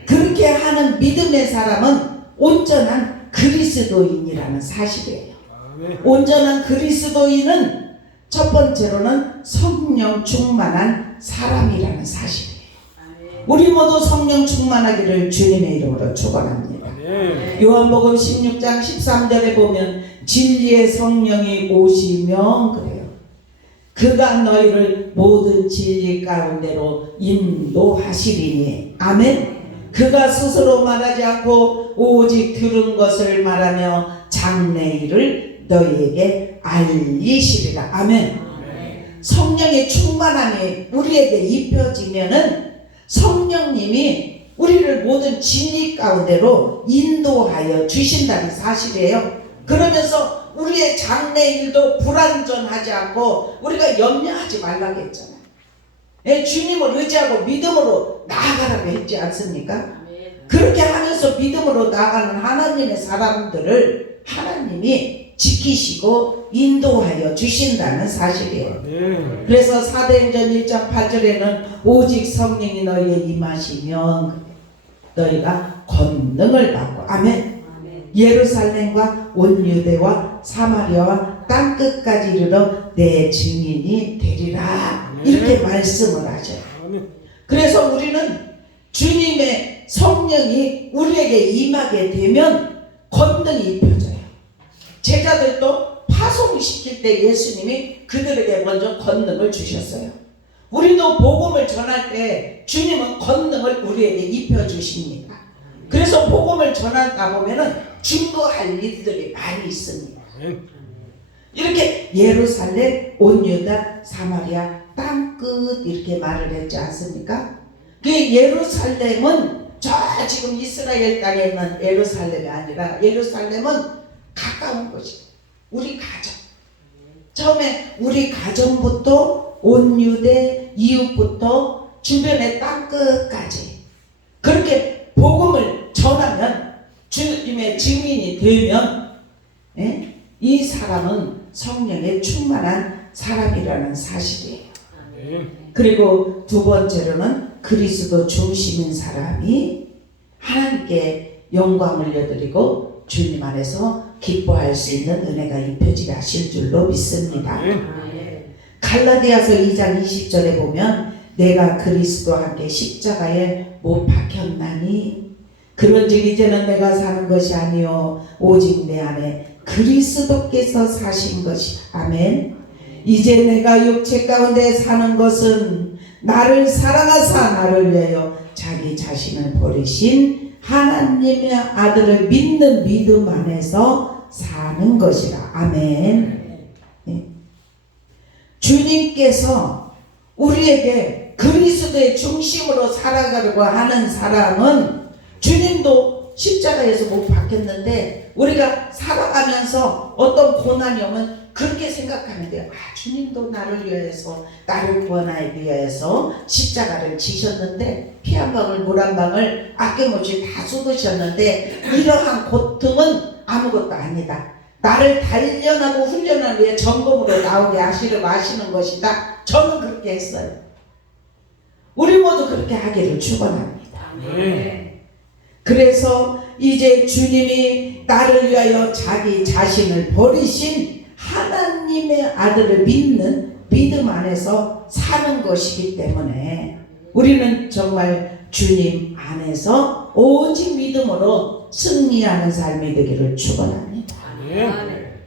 그렇게 하는 믿음의 사람은 온전한 그리스도인이라는 사실이에요. 온전한 그리스도인은 첫 번째로는 성령 충만한 사람이라는 사실이에요. 우리 모두 성령 충만하기를 주님의 이름으로 축원합니다. 요한복음 16장 13절에 보면 진리의 성령이 오시면 그래요. 그가 너희를 모든 진리 가운데로 인도하시리니. 아멘. 그가 스스로 말하지 않고 오직 들은 것을 말하며 장래일을 너희에게 알리시리라. 아멘. 성령의 충만함이 우리에게 입혀지면은 성령님이 우리를 모든 진리 가운데로 인도하여 주신다는 사실이에요. 그러면서 우리의 장래일도 불완전하지 않고 우리가 염려하지 말라고 했잖아요. 예, 주님을 의지하고 믿음으로 나아가라고 했지 않습니까? 그렇게 하면서 믿음으로 나아가는 하나님의 사람들을 하나님이 지키시고 인도하여 주신다는 사실이에요. 네. 그래서 사도행전 1장 8절에는 오직 성령이 너희에 임하시면 너희가 권능을 받고 아멘. 예루살렘과 온 유대와 사마리아와 땅끝까지 이르러 내 증인이 되리라. 이렇게 말씀을 하셔요. 아멘. 그래서 우리는 주님의 성령이 우리에게 임하게 되면 권능이 입혀져요. 제자들도 파송시킬 때 예수님이 그들에게 먼저 권능을 주셨어요. 우리도 복음을 전할 때 주님은 권능을 우리에게 입혀주십니다. 그래서 복음을 전하다 보면은 증거할 일들이 많이 있습니다. 이렇게 예루살렘, 온 유다, 사마리아, 땅끝 이렇게 말을 했지 않습니까? 그 예루살렘은 저 지금 이스라엘 땅에 있는 예루살렘이 아니라 예루살렘은 가까운 곳이에요. 우리 가정. 처음에 우리 가정부터 온 유대 이웃부터 주변의 땅끝까지 그렇게 복음을 전하면 주님의 증인이 되면 이 사람은 성령에 충만한 사람이라는 사실이에요. 그리고 두 번째로는 그리스도 중심인 사람이 하나님께 영광을 올려드리고 주님 안에서 기뻐할 수 있는 은혜가 입혀지게 하실 줄로 믿습니다. 갈라디아서 2장 20절에 보면 내가 그리스도와 함께 십자가에 못 박혔나니 그런즉 이제는 내가 사는 것이 아니요 오직 내 안에 그리스도께서 사신 것이 아멘. 이제 내가 육체 가운데 사는 것은 나를 사랑하사 나를 위하여 자기 자신을 버리신 하나님의 아들을 믿는 믿음 안에서 사는 것이라. 아멘. 네. 주님께서 우리에게 그리스도의 중심으로 살아가려고 하는 사람은 주님도 십자가에서 못 박혔는데 우리가 살아가면서 어떤 고난이 오면 그렇게 생각하면 돼요. 아, 주님도 나를 위해서 나를 구원하기 위해서 십자가를 지셨는데 피 한 방울 물 한 방울 아낌없이 다 쏟으셨는데 이러한 고통은 아무것도 아니다. 나를 단련하고 훈련하기 위해 점검으로 나오게 하시는 것이다. 저는 그렇게 했어요. 우리 모두 그렇게 하기를 축원합니다. 그래서 이제 주님이 나를 위하여 자기 자신을 버리신 하나님의 아들을 믿는 믿음 안에서 사는 것이기 때문에 우리는 정말 주님 안에서 오직 믿음으로 승리하는 삶이 되기를 축원합니다.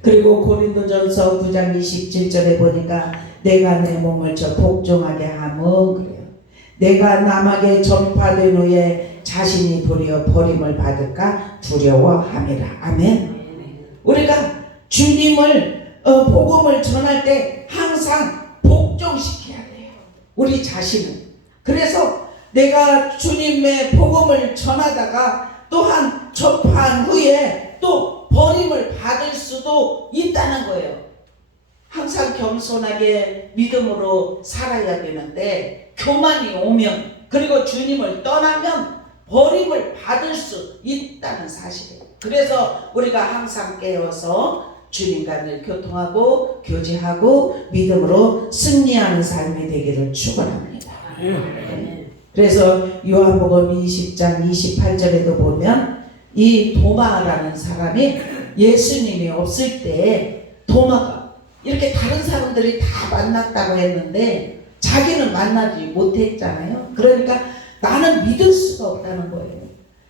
그리고 고린도전서 9장 27절에 보니까 내가 내 몸을 저 복종하게 하면 그래요. 내가 남에게 전파된 후에 자신이 도리어 버림을 받을까 두려워함이라. 아멘. 우리가 주님을 복음을 전할 때 항상 복종시켜야 돼요. 우리 자신을. 그래서 내가 주님의 복음을 전하다가 또한 전파한 후에 또 버림을 받을 수도 있다는 거예요. 항상 겸손하게 믿음으로 살아야 되는데 교만이 오면 그리고 주님을 떠나면 버림을 받을 수 있다는 사실이에요. 그래서 우리가 항상 깨어서 주님과 늘 교통하고 교제하고 믿음으로 승리하는 삶이 되기를 축원합니다. 그래서 요한복음 20장 28절에도 보면 이 도마라는 사람이 예수님이 없을 때 도마가 이렇게 다른 사람들이 다 만났다고 했는데 자기는 만나지 못했잖아요. 그러니까 나는 믿을 수가 없다는 거예요.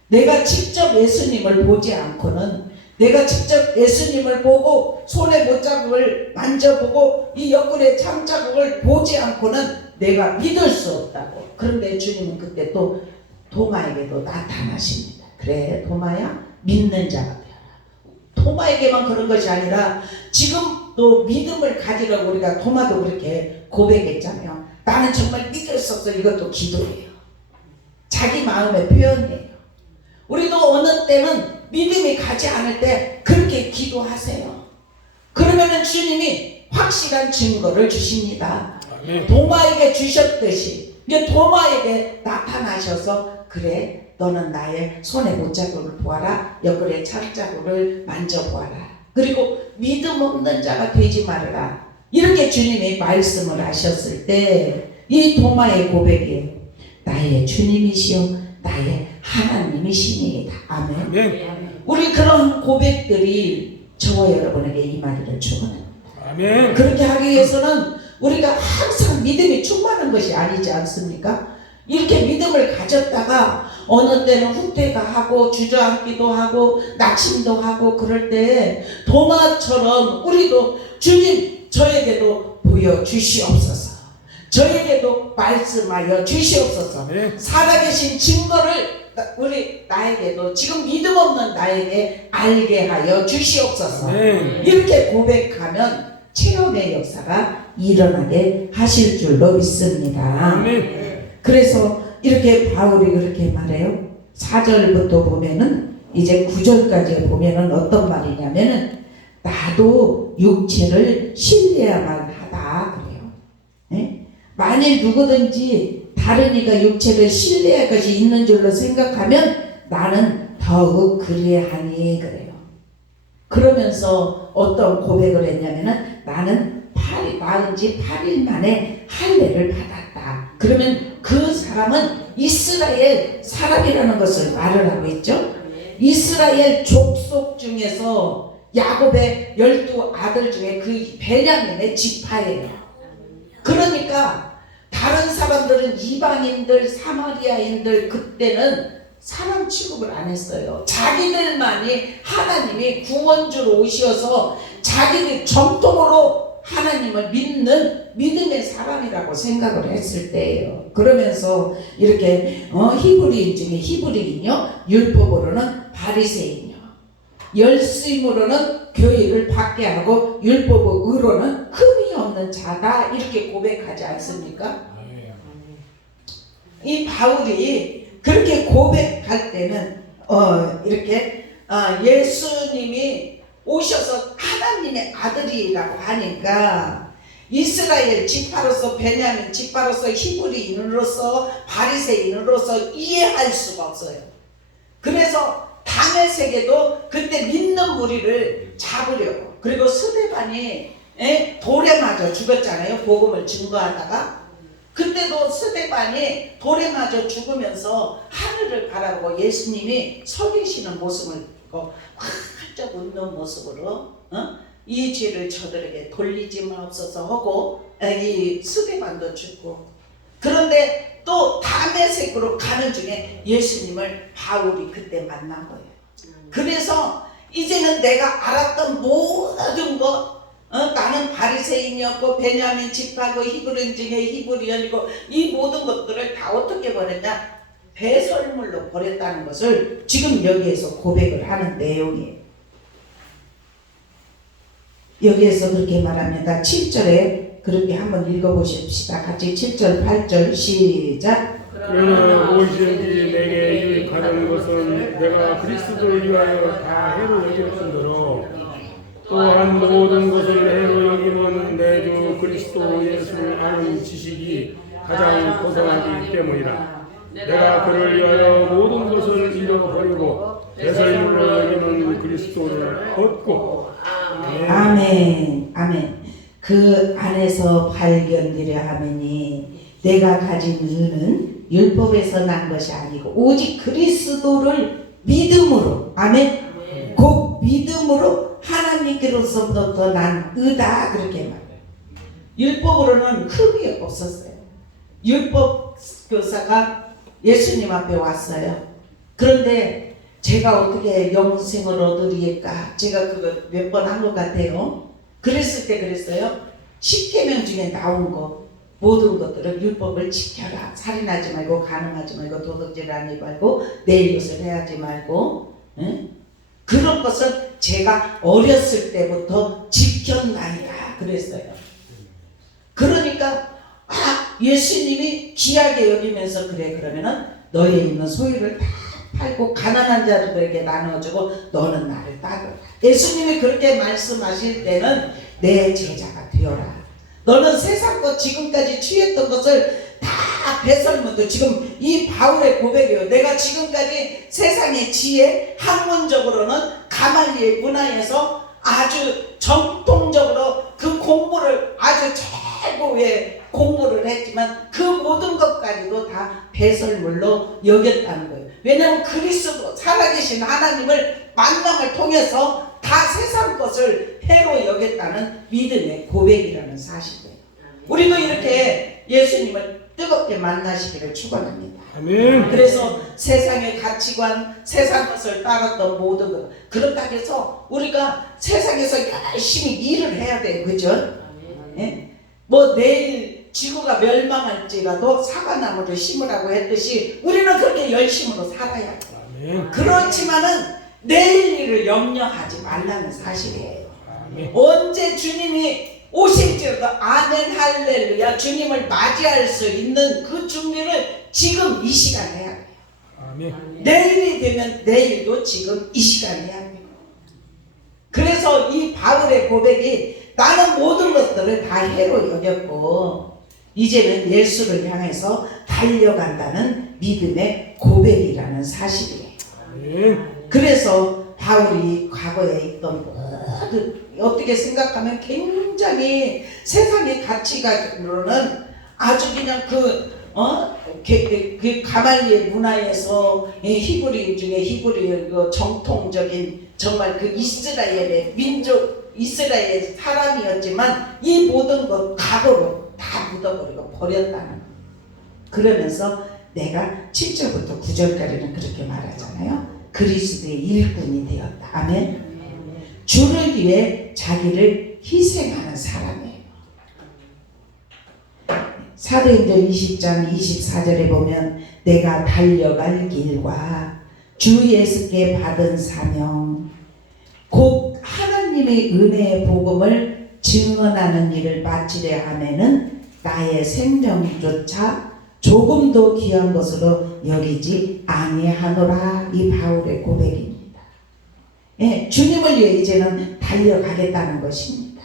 내가 직접 예수님을 보지 않고는 내가 직접 예수님을 보고 손에 못자국을 만져보고 이 옆구리에 참자국을 보지 않고는 내가 믿을 수 없다고. 그런데 주님은 그때 또 도마에게도 나타나십니다. 그래 도마야 믿는 자가 되어라. 도마에게만 그런 것이 아니라 지금 또 믿음을 가지라고 우리가 도마도 그렇게 고백했잖아요. 나는 정말 믿을 수 없어. 이것도 기도예요. 자기 마음의 표현이에요. 우리도 어느 때는 믿음이 가지 않을 때 그렇게 기도하세요. 그러면은 주님이 확실한 증거를 주십니다. 아멘. 도마에게 주셨듯이 이제 도마에게 나타나셔서 그래 너는 나의 손에 못자국을 보아라. 옆구리에 착자국을 만져보아라. 그리고 믿음 없는 자가 되지 말아라. 이렇게 주님이 말씀을 하셨을 때 이 도마의 고백이에요. 나의 주님이시여 나의 하나님이시니이다. 아멘. 아멘. 우리 그런 고백들이 저와 여러분에게 임하기를 축원합니다. 아멘. 그렇게 하기 위해서는 우리가 항상 믿음이 충만한 것이 아니지 않습니까? 이렇게 믿음을 가졌다가 어느 때는 후퇴가 하고 주저앉기도 하고 낙심도 하고 그럴 때 도마처럼 우리도 주님 저에게도 보여주시옵소서. 저에게도 말씀하여 주시옵소서. 네. 살아계신 증거를 우리 나에게도 지금 믿음 없는 나에게 알게 하여 주시옵소서. 네. 이렇게 고백하면 체험의 역사가 일어나게 하실 줄로 믿습니다. 아멘. 그래서 이렇게 바울이 그렇게 말해요. 4절부터 보면은 이제 9절까지 보면은 어떤 말이냐면은 나도 육체를 신뢰야만 하다 그래요. 네? 만일 누구든지 다른 이가 육체를 신뢰할 것이 있는 줄로 생각하면 나는 더욱 그리하니 그래요. 그러면서 어떤 고백을 했냐면은 나는 낳은 지 8일 만에 할례를 받았다. 그러면 그 사람은 이스라엘 사람이라는 것을 말을 하고 있죠. 이스라엘 족속 중에서 야곱의 12아들 중에 그 베냐민의 지파예요. 그러니까 다른 사람들은 이방인들, 사마리아인들 그때는 사람 취급을 안 했어요. 자기들만이 하나님이 구원주로 오셔서 자기들 정통으로 하나님을 믿는 믿음의 사람이라고 생각을 했을 때예요. 그러면서 이렇게 히브리인 중에 히브리인요, 율법으로는 바리새인요, 열심으로는 교회를 받게 하고 율법으로는 흠이 없는 자다 이렇게 고백하지 않습니까? 이 바울이 그렇게 고백할 때는 이렇게 예수님이 오셔서 하나님의 아들이라고 하니까 이스라엘 지파로서 베냐민 지파로서 히브리인으로서 바리새인으로서 이해할 수가 없어요. 그래서 다메섹에도 그때 믿는 무리를 잡으려고, 그리고 스데반이 돌에 맞아 죽었잖아요. 복음을 증거하다가. 그때도 스데반이 돌에 맞아 죽으면서 하늘을 바라보고 예수님이 서 계시는 모습을 보고 활짝 웃는 모습으로 이 죄를 저들에게 돌리지 마옵소서 하고 이 스데반도 죽고, 그런데 또 다메섹으로 가는 중에 예수님을 바울이 그때 만난 거예요. 그래서 이제는 내가 알았던 모든 것, 나는 바리새인이었고 베냐민 지파고 히브리인 중에 히브리인이고 이 모든 것들을 다 어떻게 버렸냐? 배설물로 버렸다는 것을 지금 여기에서 고백을 하는 내용이에요. 여기에서 그렇게 말합니다. 7절에 그렇게 한번 읽어보십시다. 같이 7절 8절 시작. 그러나 무엇이든지 내게 유익하는 것은 내가 그리스도를 위하여 다 해로 여길 뿐더러 또한 모든 것을 해로 여기는 내 주 그리스도 예수를 아는 지식이 가장 고상하기 때문이라. 내가 그를 위하여 모든 것을 잃어버리고 배설물로 여기는 그리스도를 얻고. 아멘. 아멘. 그 안에서 발견되려 하매니 내가 가진 의는 율법에서 난 것이 아니고 오직 그리스도를 믿음으로, 아멘, 곧 믿음으로 하나님께로서부터 난 의다 그렇게 말해요. 율법으로는 흠이 없었어요. 율법 교사가 예수님 앞에 왔어요. 그런데 제가 어떻게 영생을 얻으리까? 제가 그거 몇 번 한 것 같아요. 그랬을 때 그랬어요. 10계명 중에 나온 거 모든 것들은 율법을 지켜라. 살인하지 말고, 간음하지 말고, 도둑질하지 말고, 내 이웃을 해하지 말고, 응? 그런 것은 제가 어렸을 때부터 지켰나이다 그랬어요. 그러니까 예수님이 귀하게 여기면서 그래, 그러면은 너에 있는 소유를 다 팔고 가난한 자들에게 나눠주고 너는 나를 따르라. 예수님이 그렇게 말씀하실 때는 내 제자가 되어라. 너는 세상 것 지금까지 취했던 것을 다 배설문도 지금 이 바울의 고백이에요. 내가 지금까지 세상의 지혜, 학문적으로는 가말리엘 문화에서 아주 정통적으로 그 공부를 아주 최고의 공부를 했지만 그 모든 것까지도 다 배설물로 여겼다는 거예요. 왜냐하면 그리스도 살아계신 하나님을 만남을 통해서 다 세상 것을 해로 여겼다는 믿음의 고백이라는 사실이에요. 우리도 이렇게 예수님을 뜨겁게 만나시기를 축원합니다. 아멘. 그래서 세상의 가치관, 세상 것을 따랐던 모든 것, 그렇다고 해서 우리가 세상에서 열심히 일을 해야 돼요. 그죠? 예? 뭐 내일 지구가 멸망할지라도 사과나무를 심으라고 했듯이 우리는 그렇게 열심으로 살아야 돼요. 아멘. 그렇지만은 내일 일을 염려하지 말라는 사실이에요. 아멘. 언제 주님이 오실지라도 아멘 할렐루야 주님을 맞이할 수 있는 그 준비를 지금 이 시간 해야 돼요. 아멘. 내일이 되면 내일도 지금 이 시간 해야 돼요. 그래서 이 바울의 고백이 나는 모든 것들을 다 해로 여겼고 이제는 예수를 향해서 달려간다는 믿음의 고백이라는 사실이에요. 아멘. 그래서 바울이 과거에 있던 모든 어떻게 생각하면 굉장히 세상의 가치관으로는 아주 그냥 그 가말리엘 문화에서 히브리 중에 히브리 그 정통적인 정말 그 이스라엘의 민족 이스라엘 사람이었지만 이 모든 것 과거로 다 묻어버리고 버렸다는 거예요. 그러면서 내가 7절부터 9절까지는 그렇게 말하잖아요. 그리스도의 일꾼이 되었다. 아멘. 주를 위해 자기를 희생하는 사람이에요. 사도행전 20장 24절에 보면 내가 달려갈 길과 주 예수께 받은 사명 곧 하나님의 은혜의 복음을 증언하는 일을 마치려 하면은 나의 생명조차 조금도 귀한 것으로 여기지 아니하노라. 이 바울의 고백입니다. 예, 주님을 위해 이제는 달려가겠다는 것입니다.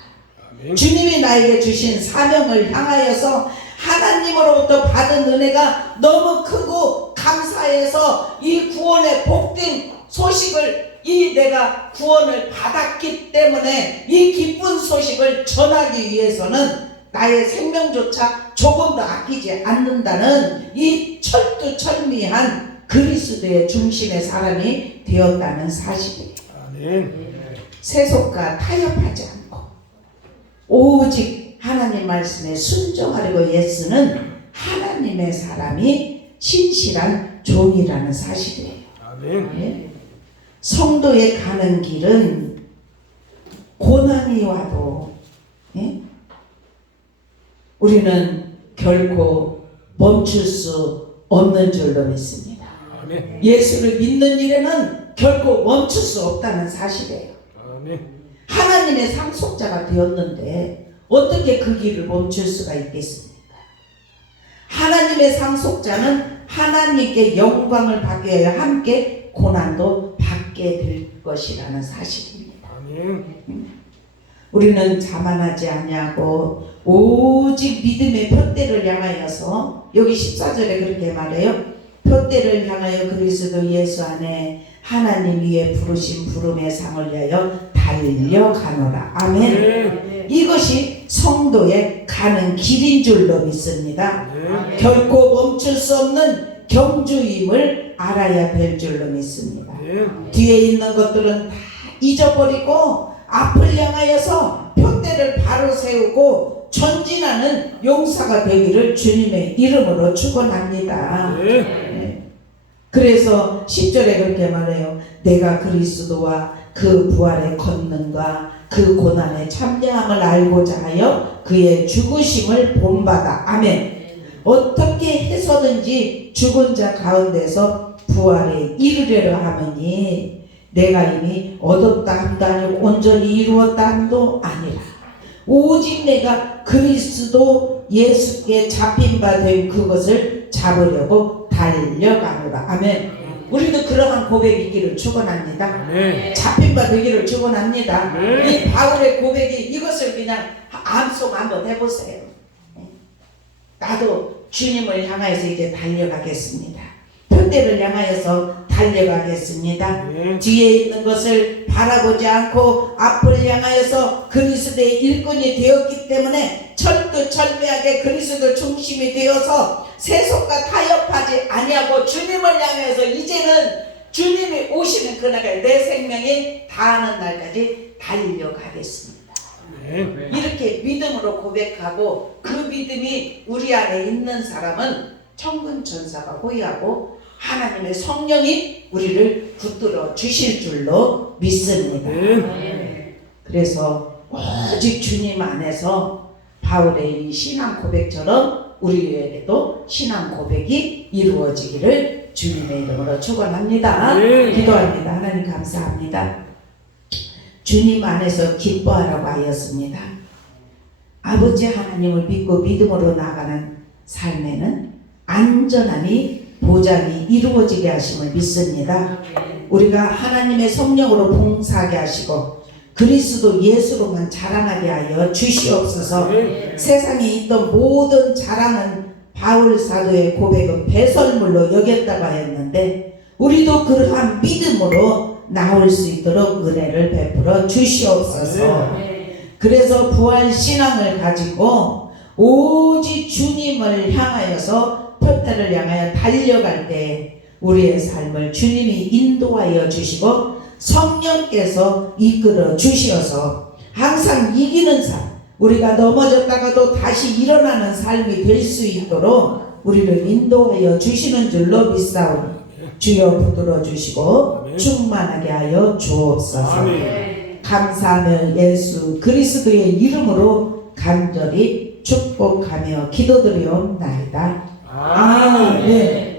아멘. 주님이 나에게 주신 사명을 향하여서 하나님으로부터 받은 은혜가 너무 크고 감사해서 이 구원의 복된 소식을 내가 구원을 받았기 때문에 이 기쁜 소식을 전하기 위해서는 나의 생명조차 조금도 아끼지 않는다는 이 철두철미한 그리스도의 중심의 사람이 되었다는 사실이에요. 아멘. 세속과 타협하지 않고 오직 하나님 말씀에 순종하려고 애쓰는 하나님의 사람이 신실한 종이라는 사실이에요. 아멘. 예? 성도의 가는 길은 고난이 와도 우리는 결코 멈출 수 없는 줄로 믿습니다. 아멘. 예수를 믿는 일에는 결코 멈출 수 없다는 사실이에요. 아멘. 하나님의 상속자가 되었는데 어떻게 그 길을 멈출 수가 있겠습니까? 하나님의 상속자는 하나님께 영광을 받기 위하여 함께 고난도 받게 될 것이라는 사실입니다. 아멘. 우리는 자만하지 아니하고 오직 믿음의 푯대를 향하여서 여기 14절에 그렇게 말해요. 푯대를 향하여 그리스도 예수 안에 하나님 위에 부르신 부름의 상을 위하여 달려가노라. 아멘. 아멘. 이것이 성도의 가는 길인 줄로 믿습니다. 아멘. 결코 멈출 수 없는 경주임을 알아야 될 줄로 믿습니다. 아멘. 뒤에 있는 것들은 다 잊어버리고 앞을 향하여서 푯대를 바로 세우고 전진하는 용사가 되기를 주님의 이름으로 축원합니다. 아멘. 그래서 10절에 그렇게 말해요. 내가 그리스도와 그 부활의 권능과 그 고난의 참여함을 알고자 하여 그의 죽으심을 본받아. 아멘. 어떻게 해서든지 죽은 자 가운데서 부활에 이르려려 하느니 내가 이미 얻었다 함도 아니고 온전히 이루었다 함도 아니라 오직 내가 그리스도 예수께 잡힌 바 된 그것을 잡으려고 달려가노라. 아멘. 우리도 그러한 고백이 있기를 축원합니다. 네. 잡힌 바 되기를 축원합니다. 네. 이 바울의 고백이 이것을 그냥 암송 한번 해보세요. 나도 주님을 향하여서 이제 달려가겠습니다. 표대를 향하여서 달려가겠습니다. 네. 뒤에 있는 것을 바라보지 않고 앞을 향하여서 그리스도의 일꾼이 되었기 때문에 철두철미하게 그리스도 중심이 되어서 세속과 타협하지 아니하고 주님을 향해서 이제는 주님이 오시는 그날까지 내 생명이 다하는 날까지 달려가겠습니다. 네. 이렇게 믿음으로 고백하고 그 믿음이 우리 안에 있는 사람은 천군 천사가 호위하고 하나님의 성령이 우리를 붙들어 주실 줄로 믿습니다. 네. 그래서 오직 주님 안에서 바울의 이 신앙 고백처럼 우리에게도 신앙 고백이 이루어지기를 주님의 이름으로 축원합니다. 네. 기도합니다. 하나님 감사합니다. 주님 안에서 기뻐하라고 하였습니다. 아버지 하나님을 믿고 믿음으로 나가는 삶에는 안전함이 보장이 이루어지게 하심을 믿습니다. 우리가 하나님의 성령으로 봉사하게 하시고 그리스도 예수로만 자랑하게 하여 주시옵소서. 세상에 있던 모든 자랑은 바울 사도의 고백은 배설물로 여겼다고 하였는데 우리도 그러한 믿음으로 나올 수 있도록 은혜를 베풀어 주시옵소서. 그래서 부활 신앙을 가지고 오직 주님을 향하여서 표대를 향하여 달려갈 때 우리의 삶을 주님이 인도하여 주시고 성령께서 이끌어 주시어서 항상 이기는 삶, 우리가 넘어졌다가도 다시 일어나는 삶이 될 수 있도록 우리를 인도하여 주시는 줄로 믿사오니 주여 붙들어 주시고 충만하게 하여 주옵소서. 아멘. 감사하며 예수 그리스도의 이름으로 간절히 축복하며 기도드리옵나이다. 아멘.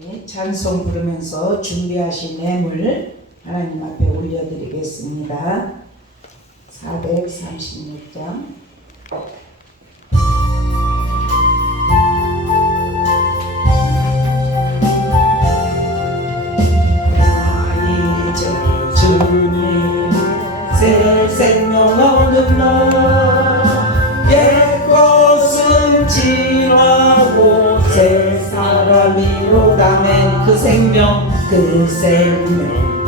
네, 찬송 부르면서 준비하신 예물 하나님 앞에 올려드리겠습니다. 436장. 주님 새 생명 얻는 날 옛것은 지나고 새 사람이로다면 그 생명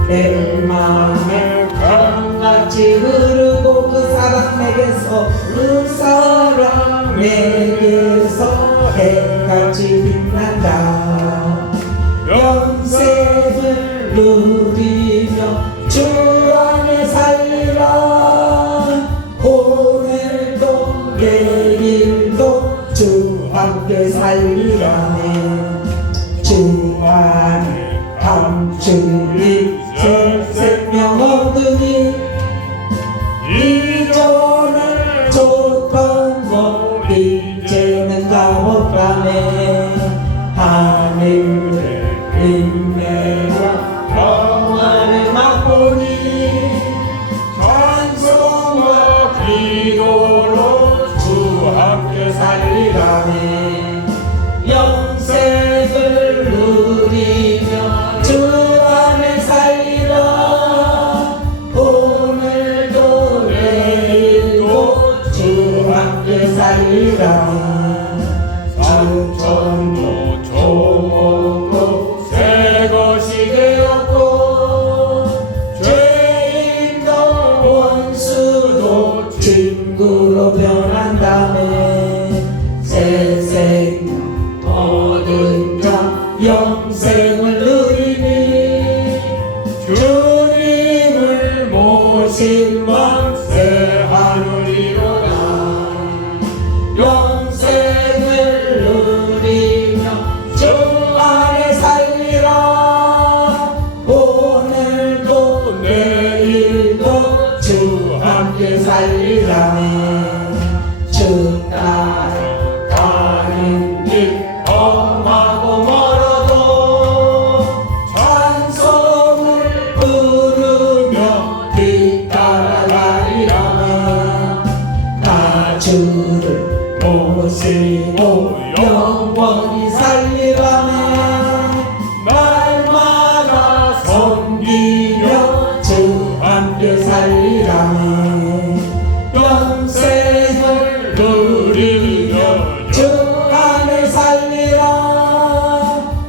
내 마음에 강같이 흐르고 그 사람 내게서 해같이 빛난다. 영생을 누리며 주 안에 살리라. 오늘도 내일도 주 함께 살리라네. 주 안에 감추니 새 생명 얻으니 이전에 줬던 것 이제는 값없다네. 하늘의 은혜와 평안을 맛보니 찬송과 기도로 주 함께 살리라네. 영생을 누리며 주 안에 살리라. 오늘도 내일도 주 함께 살리라네. 천천도 좋고 새 것이 되었고 죄인도 원수도 친구로 변한다네. 새 생명 얻은 자 영생을 누리니 주님을 모신 왕 새 하늘이로다. 영생을 누리며 주 안에 살리라. 오늘도 내일도 주 함께 살리라네. 주 따라가는 길 험하고 멀어도 찬송을 부르며 뒤따라가리라네. 모시고 영원히 살리라네. 날마다 섬기며 주 함께 살리라네. 영생을 누리며 주 안에 살리라.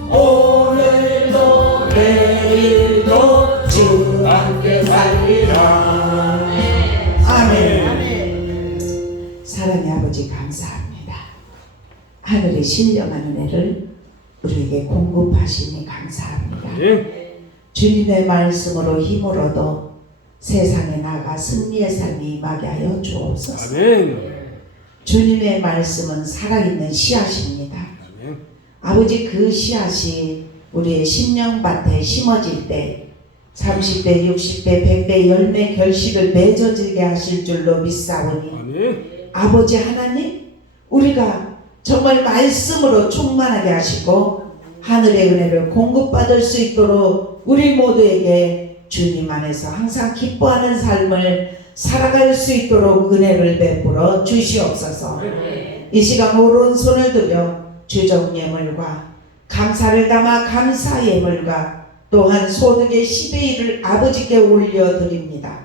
오늘도 내일도 주 함께 살리라. 아멘. 사랑의 아버지 감사합니다. 하늘의 신령한 은혜를 우리에게 공급하시니 감사합니다. 주님의 말씀으로 힘을 얻어 세상에 나가 승리의 삶이 임하게 하여 주옵소서. 주님의 말씀은 살아있는 씨앗입니다. 아버지, 그 씨앗이 우리의 심령밭에 심어질 때 30배, 60배, 100배 열매 결실을 맺어지게 하실 줄로 믿사오니 아버지 하나님, 우리가 정말 말씀으로 충만하게 하시고 하늘의 은혜를 공급받을 수 있도록 우리 모두에게 주님 안에서 항상 기뻐하는 삶을 살아갈 수 있도록 은혜를 베풀어 주시옵소서. 이 시간 오른손을 들여 주적 예물과 감사를 담아 감사 예물과 또한 소득의 10의 1을 아버지께 올려드립니다.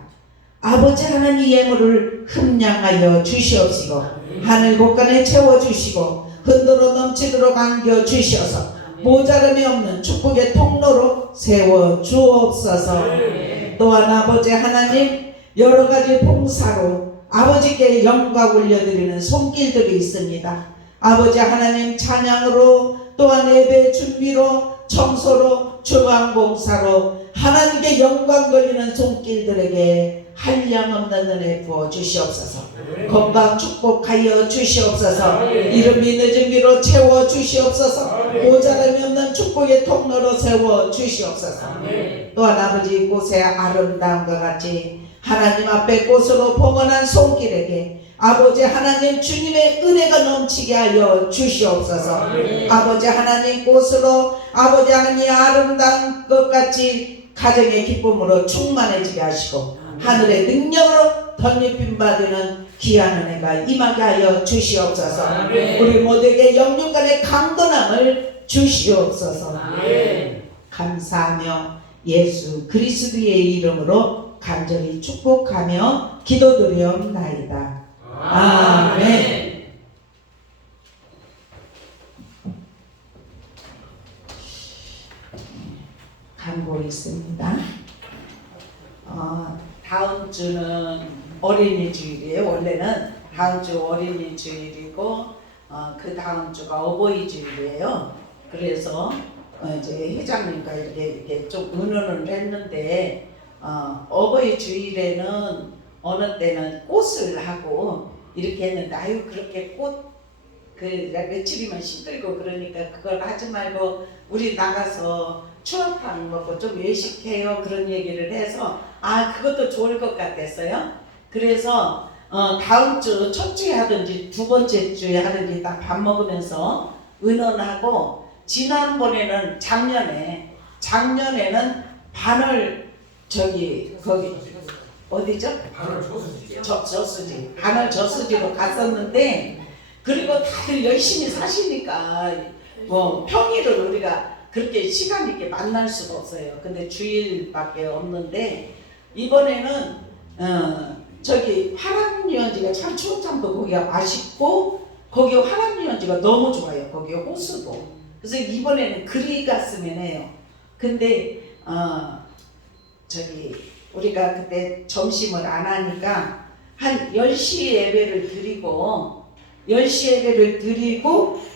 아버지 하나님, 예물을 흠량하여 주시옵시고 하늘 곳간에 채워주시고 흔들어 넘치도록 안겨 주셔서 모자름이 없는 축복의 통로로 세워 주옵소서. 또한 아버지 하나님, 여러 가지 봉사로 아버지께 영광 올려드리는 손길들이 있습니다. 아버지 하나님, 찬양으로 또한 예배 준비로 청소로 중앙봉사로 하나님께 영광 돌리는 손길들에게 한량없는 은혜 부어 주시옵소서. 건강 축복하여 주시옵소서. 이름이 늦은 비로 채워 주시옵소서. 모자람이 없는 축복의 통로로 세워 주시옵소서. 또한 아버지, 꽃의 아름다움과 같이 하나님 앞에 꽃으로 봉헌한 손길에게 아버지 하나님, 주님의 은혜가 넘치게 하여 주시옵소서. 아버지 하나님, 꽃으로 아버지 하나님 아름다운 것 같이 가정의 기쁨으로 충만해지게 하시고 하늘의 능력으로 덧입힘 받는 귀한 은혜가 임하게 하여 주시옵소서. 우리 모두에게 영육간의 강건함을 주시옵소서. 감사하며 예수 그리스도의 이름으로 간절히 축복하며 기도드리옵나이다. 아멘. 광고 있습니다. 다음 주는 어린이 주일이에요. 원래는 다음 주 어린이 주일이고 그 다음 주가 어버이 주일이에요. 그래서 이제 회장님과 이렇게 좀 의논을 했는데 어버이 주일에는 어느 때는 꽃을 하고 이렇게 했는데 아유 그렇게 꽃 며칠이면 시들고 그러니까 그걸 하지 말고 우리 나가서 추어탕 먹고 좀 외식해요 그런 얘기를 해서 그것도 좋을 것 같았어요. 그래서 다음 주 첫 주에 하든지 두 번째 주에 하든지 딱 밥 먹으면서 의논하고 작년에는 반을 거기 어디죠? 반을 저수지로 갔었는데 그리고 다들 열심히 사시니까 뭐 평일을 우리가 그렇게 시간 있게 만날 수가 없어요. 근데 주일밖에 없는데 이번에는 화랑유원지가 참 추어탕도 거기가 맛있고 거기 화랑유원지가 너무 좋아요. 거기 호수도. 그래서 이번에는 그리 갔으면 해요. 근데 우리가 그때 점심을 안 하니까 한 10시 예배를 드리고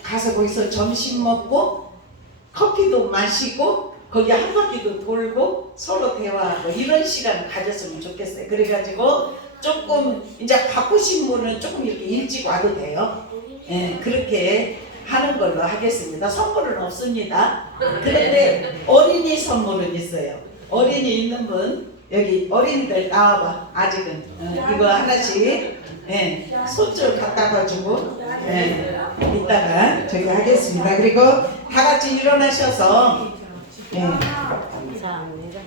가서 거기서 점심 먹고 커피도 마시고 거기 한 바퀴도 돌고 서로 대화하고 이런 시간을 가졌으면 좋겠어요. 그래가지고 조금 이제 바쁘신 분은 조금 이렇게 일찍 와도 돼요. 그렇게 하는 걸로 하겠습니다. 선물은 없습니다. 그런데 어린이 선물은 있어요. 어린이 있는 분 여기 어린이들 나와봐. 아직은 이거 하나씩 손줄 갖다가 주고 이따가 저기 하겠습니다. 그리고 다 같이 일어나셔서 감사합니다.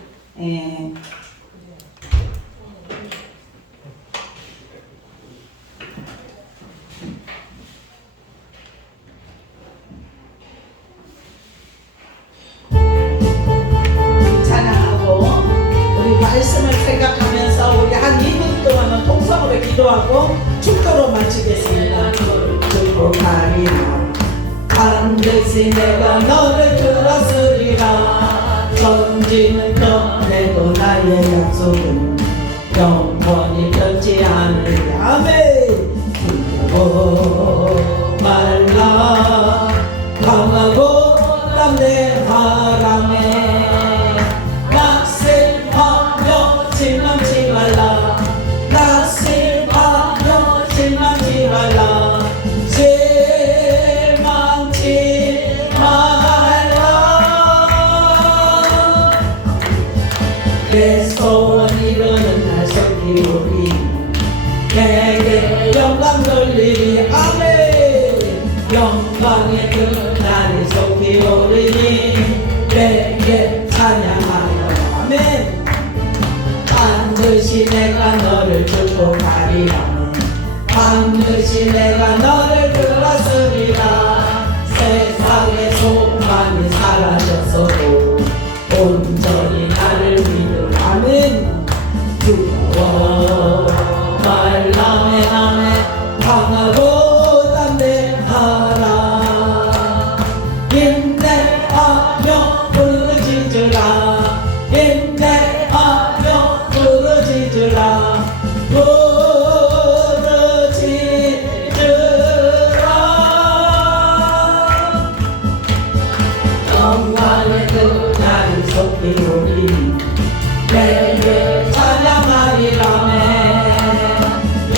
기도하고 축도로 마치겠습니다. 축복하리라 반드시 내가 너를 들었으리라 전지는 변해도 나의 약속은 영원히 변치 않으리라 아멘. 두고 말라 강하고 담대하라네 낙심하며 실망치 말라 낙심하며 실망치 말라 실망치 말라 내 소원 이루는 날 섬기오리 내게 영광 돌리리 아멘 영광의 그날이 속히 오리니 내게 찬양하여 아멘 반드시 내가 너를 축복하리라 반드시 내가 너를 들었으리라 세상의 소망이 사라졌어도 온전히 나를 믿으라 아멘 두려워 말라메 나메 강하고 담대하라 인내하며 부르짖으라 인내하며 부르짖으라 부르짖으라 영광의 그날이 속히 오리니 내게 찬양하리라네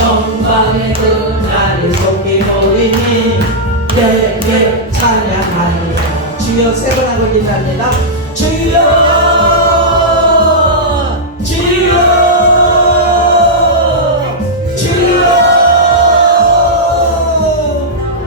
영광의 그날이 속히 오리니 내게 찬양하리라 주여 세 번 하고 기도합니다 주여 주여 주여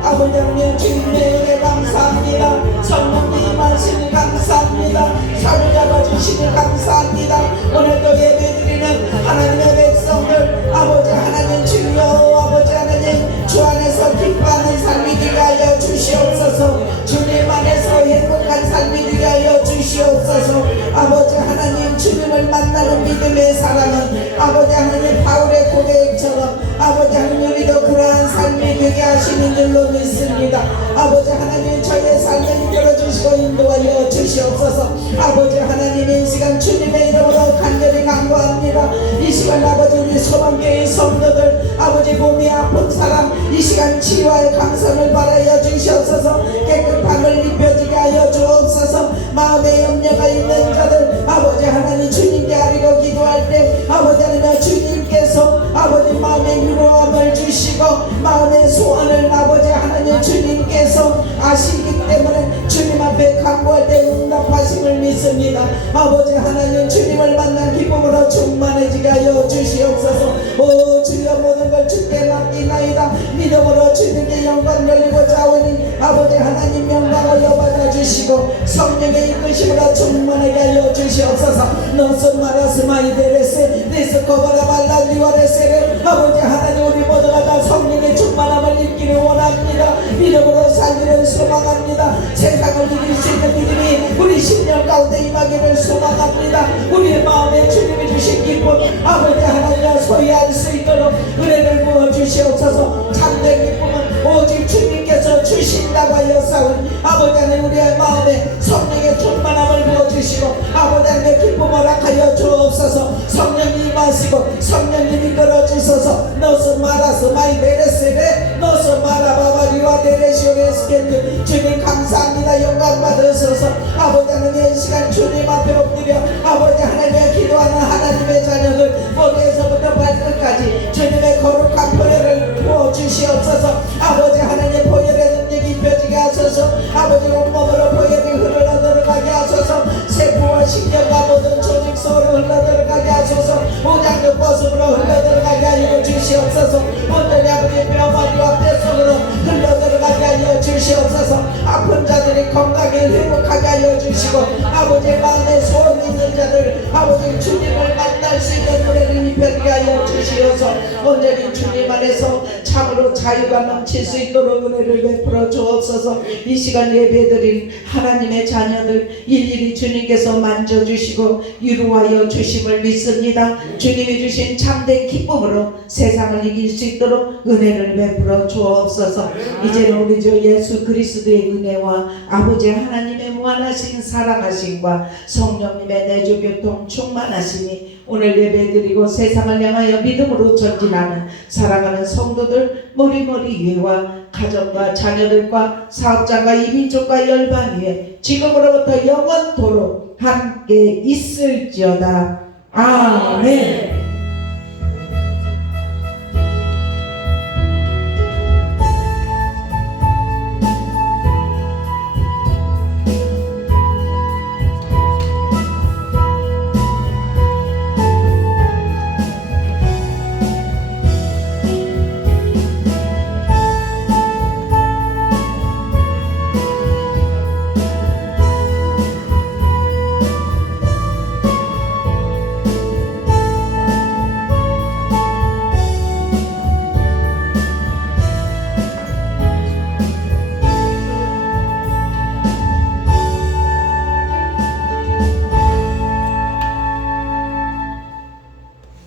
아버지 하나님 주님의 은혜 감사합니다 성령님 말씀을 감사합니다 사로잡아 주시니 감사합니다 오늘도 예배드리는 하나님의 백성들 아버지 하나님 주여 아버지 하나님 주 안에서 기뻐하는 삶이 되게 하여 주시옵소서 주님 안에서 행복한 삶이 되게 하여 주시옵소서 아버지 하나님 주님을 만나는 믿음의 사랑은 아버지 하나님 바울의 고백처럼 아버지 하나님 우리도 그러한 삶이 되게 하시는 줄로 믿습니다 아버지 하나님 저의 삶을 이끌어주시고 인도하여 주시옵소서 아버지 하나님 이 시간 주님의 이름으로 간절히 간구합니다 이 시간 아버지 우리 소망교회 성도들 아버지 몸이 아픈 사람 이 시간 치유할 강선을 바라여 주시옵소서 깨끗함을 입혀지게 하여 주옵소서 마음에 염려가 있는 자들 아버지 하나님 주님께 아리고 기도할 때 아버지 하나님 주님께서 아버지 마음의 위로함을 주시고 마음의 소원을 아버지 하나님 주님께서 아시기 때문에 주님 앞에 간구할 때 응답하심을 믿습니다 아버지 하나님 주님을 만난 기쁨으로 충만해지게 하여 주시옵소서 오 주여 모든 걸 주께 맡기나이다 믿음으로 주님께 영광 돌리고자 하오니 아버지 하나님 영광을 받아 주시고 성령의 이끄심으로 충만하게 하여 주시옵소서 너스 마라스 마이데레세 니스코바라 말라리와레세레 아버지 하나님 우리 모두가 다 성령의 충만함을 입기를 원합니다 믿음으로 살기를 소망합니다 세상을 이길 수 있는 믿음이 우리 심령 가운데 임하기를 소망합니다 우리의 마음에 주님이 주신 기쁨 아버지 하나님과 소유할 수 있도록 은혜를 부어주시옵소서 참된 기쁨은 오직 주님께서 주신다고 하여 싸운 아버지 하나님 우리의 마음에 성령의 충만함을 부어주시고 아버지 하나님의 기쁨을 허락하여 주옵소서 성령이 임하시고 성령님이 걸어주소서 너스 마라스 마이 베레세레 너스 마라바바리와 데레시오레스켄드 주님 감사합니다 영광 받으소서 아버지 하나님 이 시간 주님 앞에 엎드려 아버지 하나님의 기도하는 하나님의 자녀들 머리에서부터 발끝까지 주님의 거룩한 보혈을 부어주시옵소서 아버지 하나님 보혈의 능력이 입혀지게 하소서 아버지 온몸으로 보혈이 흘러들어가게 하소서 세포와 신경과 모든 조직 속으로 흘러들어가게 하소서 오장육 모습으로 흘러들어가게 하여 주시옵소서 온전히 아버지 뼈마디와 뱃속으로 흘러들어가게 하여 주시옵소서 아픈 자들이 건강에 회복하게 하여 주시고 아버지 마음에 소원 있는 자들 아버지 주님을 만날 수 있는 은혜를 입혀지게 하여 주시옵소서 통해서 온전히 주님 안에서 참으로 자유가 넘칠 수 있도록 은혜를 베풀어 주옵소서. 이 시간 예배드린 하나님의 자녀들 일일이 주님께서 만져주시고 위로하여 주심을 믿습니다. 주님이 주신 참된 기쁨으로 세상을 이길 수 있도록 은혜를 베풀어 주옵소서. 이제는 우리 주 예수 그리스도의 은혜와 아버지 하나님의 무한하신 사랑하심과 성령님의 내주 교통 충만하심이 오늘 예배드리고 세상을 향하여 믿음으로 전진하는 사랑하는 성도들 머리머리 위와 가정과 자녀들과 사업자가 이민족과 열방 위에 지금으로부터 영원토록 함께 있을지어다. 아멘.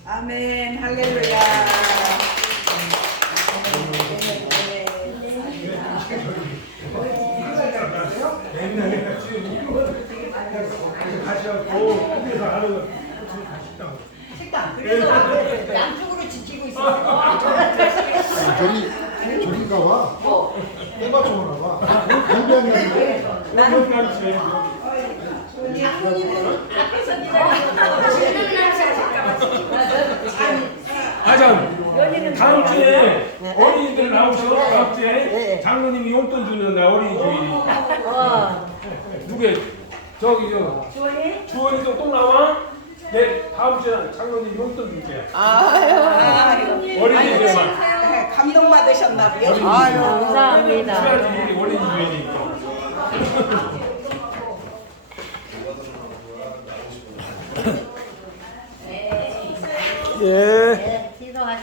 아멘. 할렐루야. 양쪽으로 지키고 있어. 저기 가봐. 땡바 쪽으로 가봐. 공부하는데. 아참 다음 주에 어린이들 나오셔. 다음 주에 장로님이 용돈 주는 날 어린이 주일이. 누구야? 저기 저 주원이도 또 나와? 네 다음 주에 장로님 용돈 줄게. 어린이 주일만. 감동 받으셨나 보요. 감사합니다. 어린이 주일이니까. 예. 기도하시고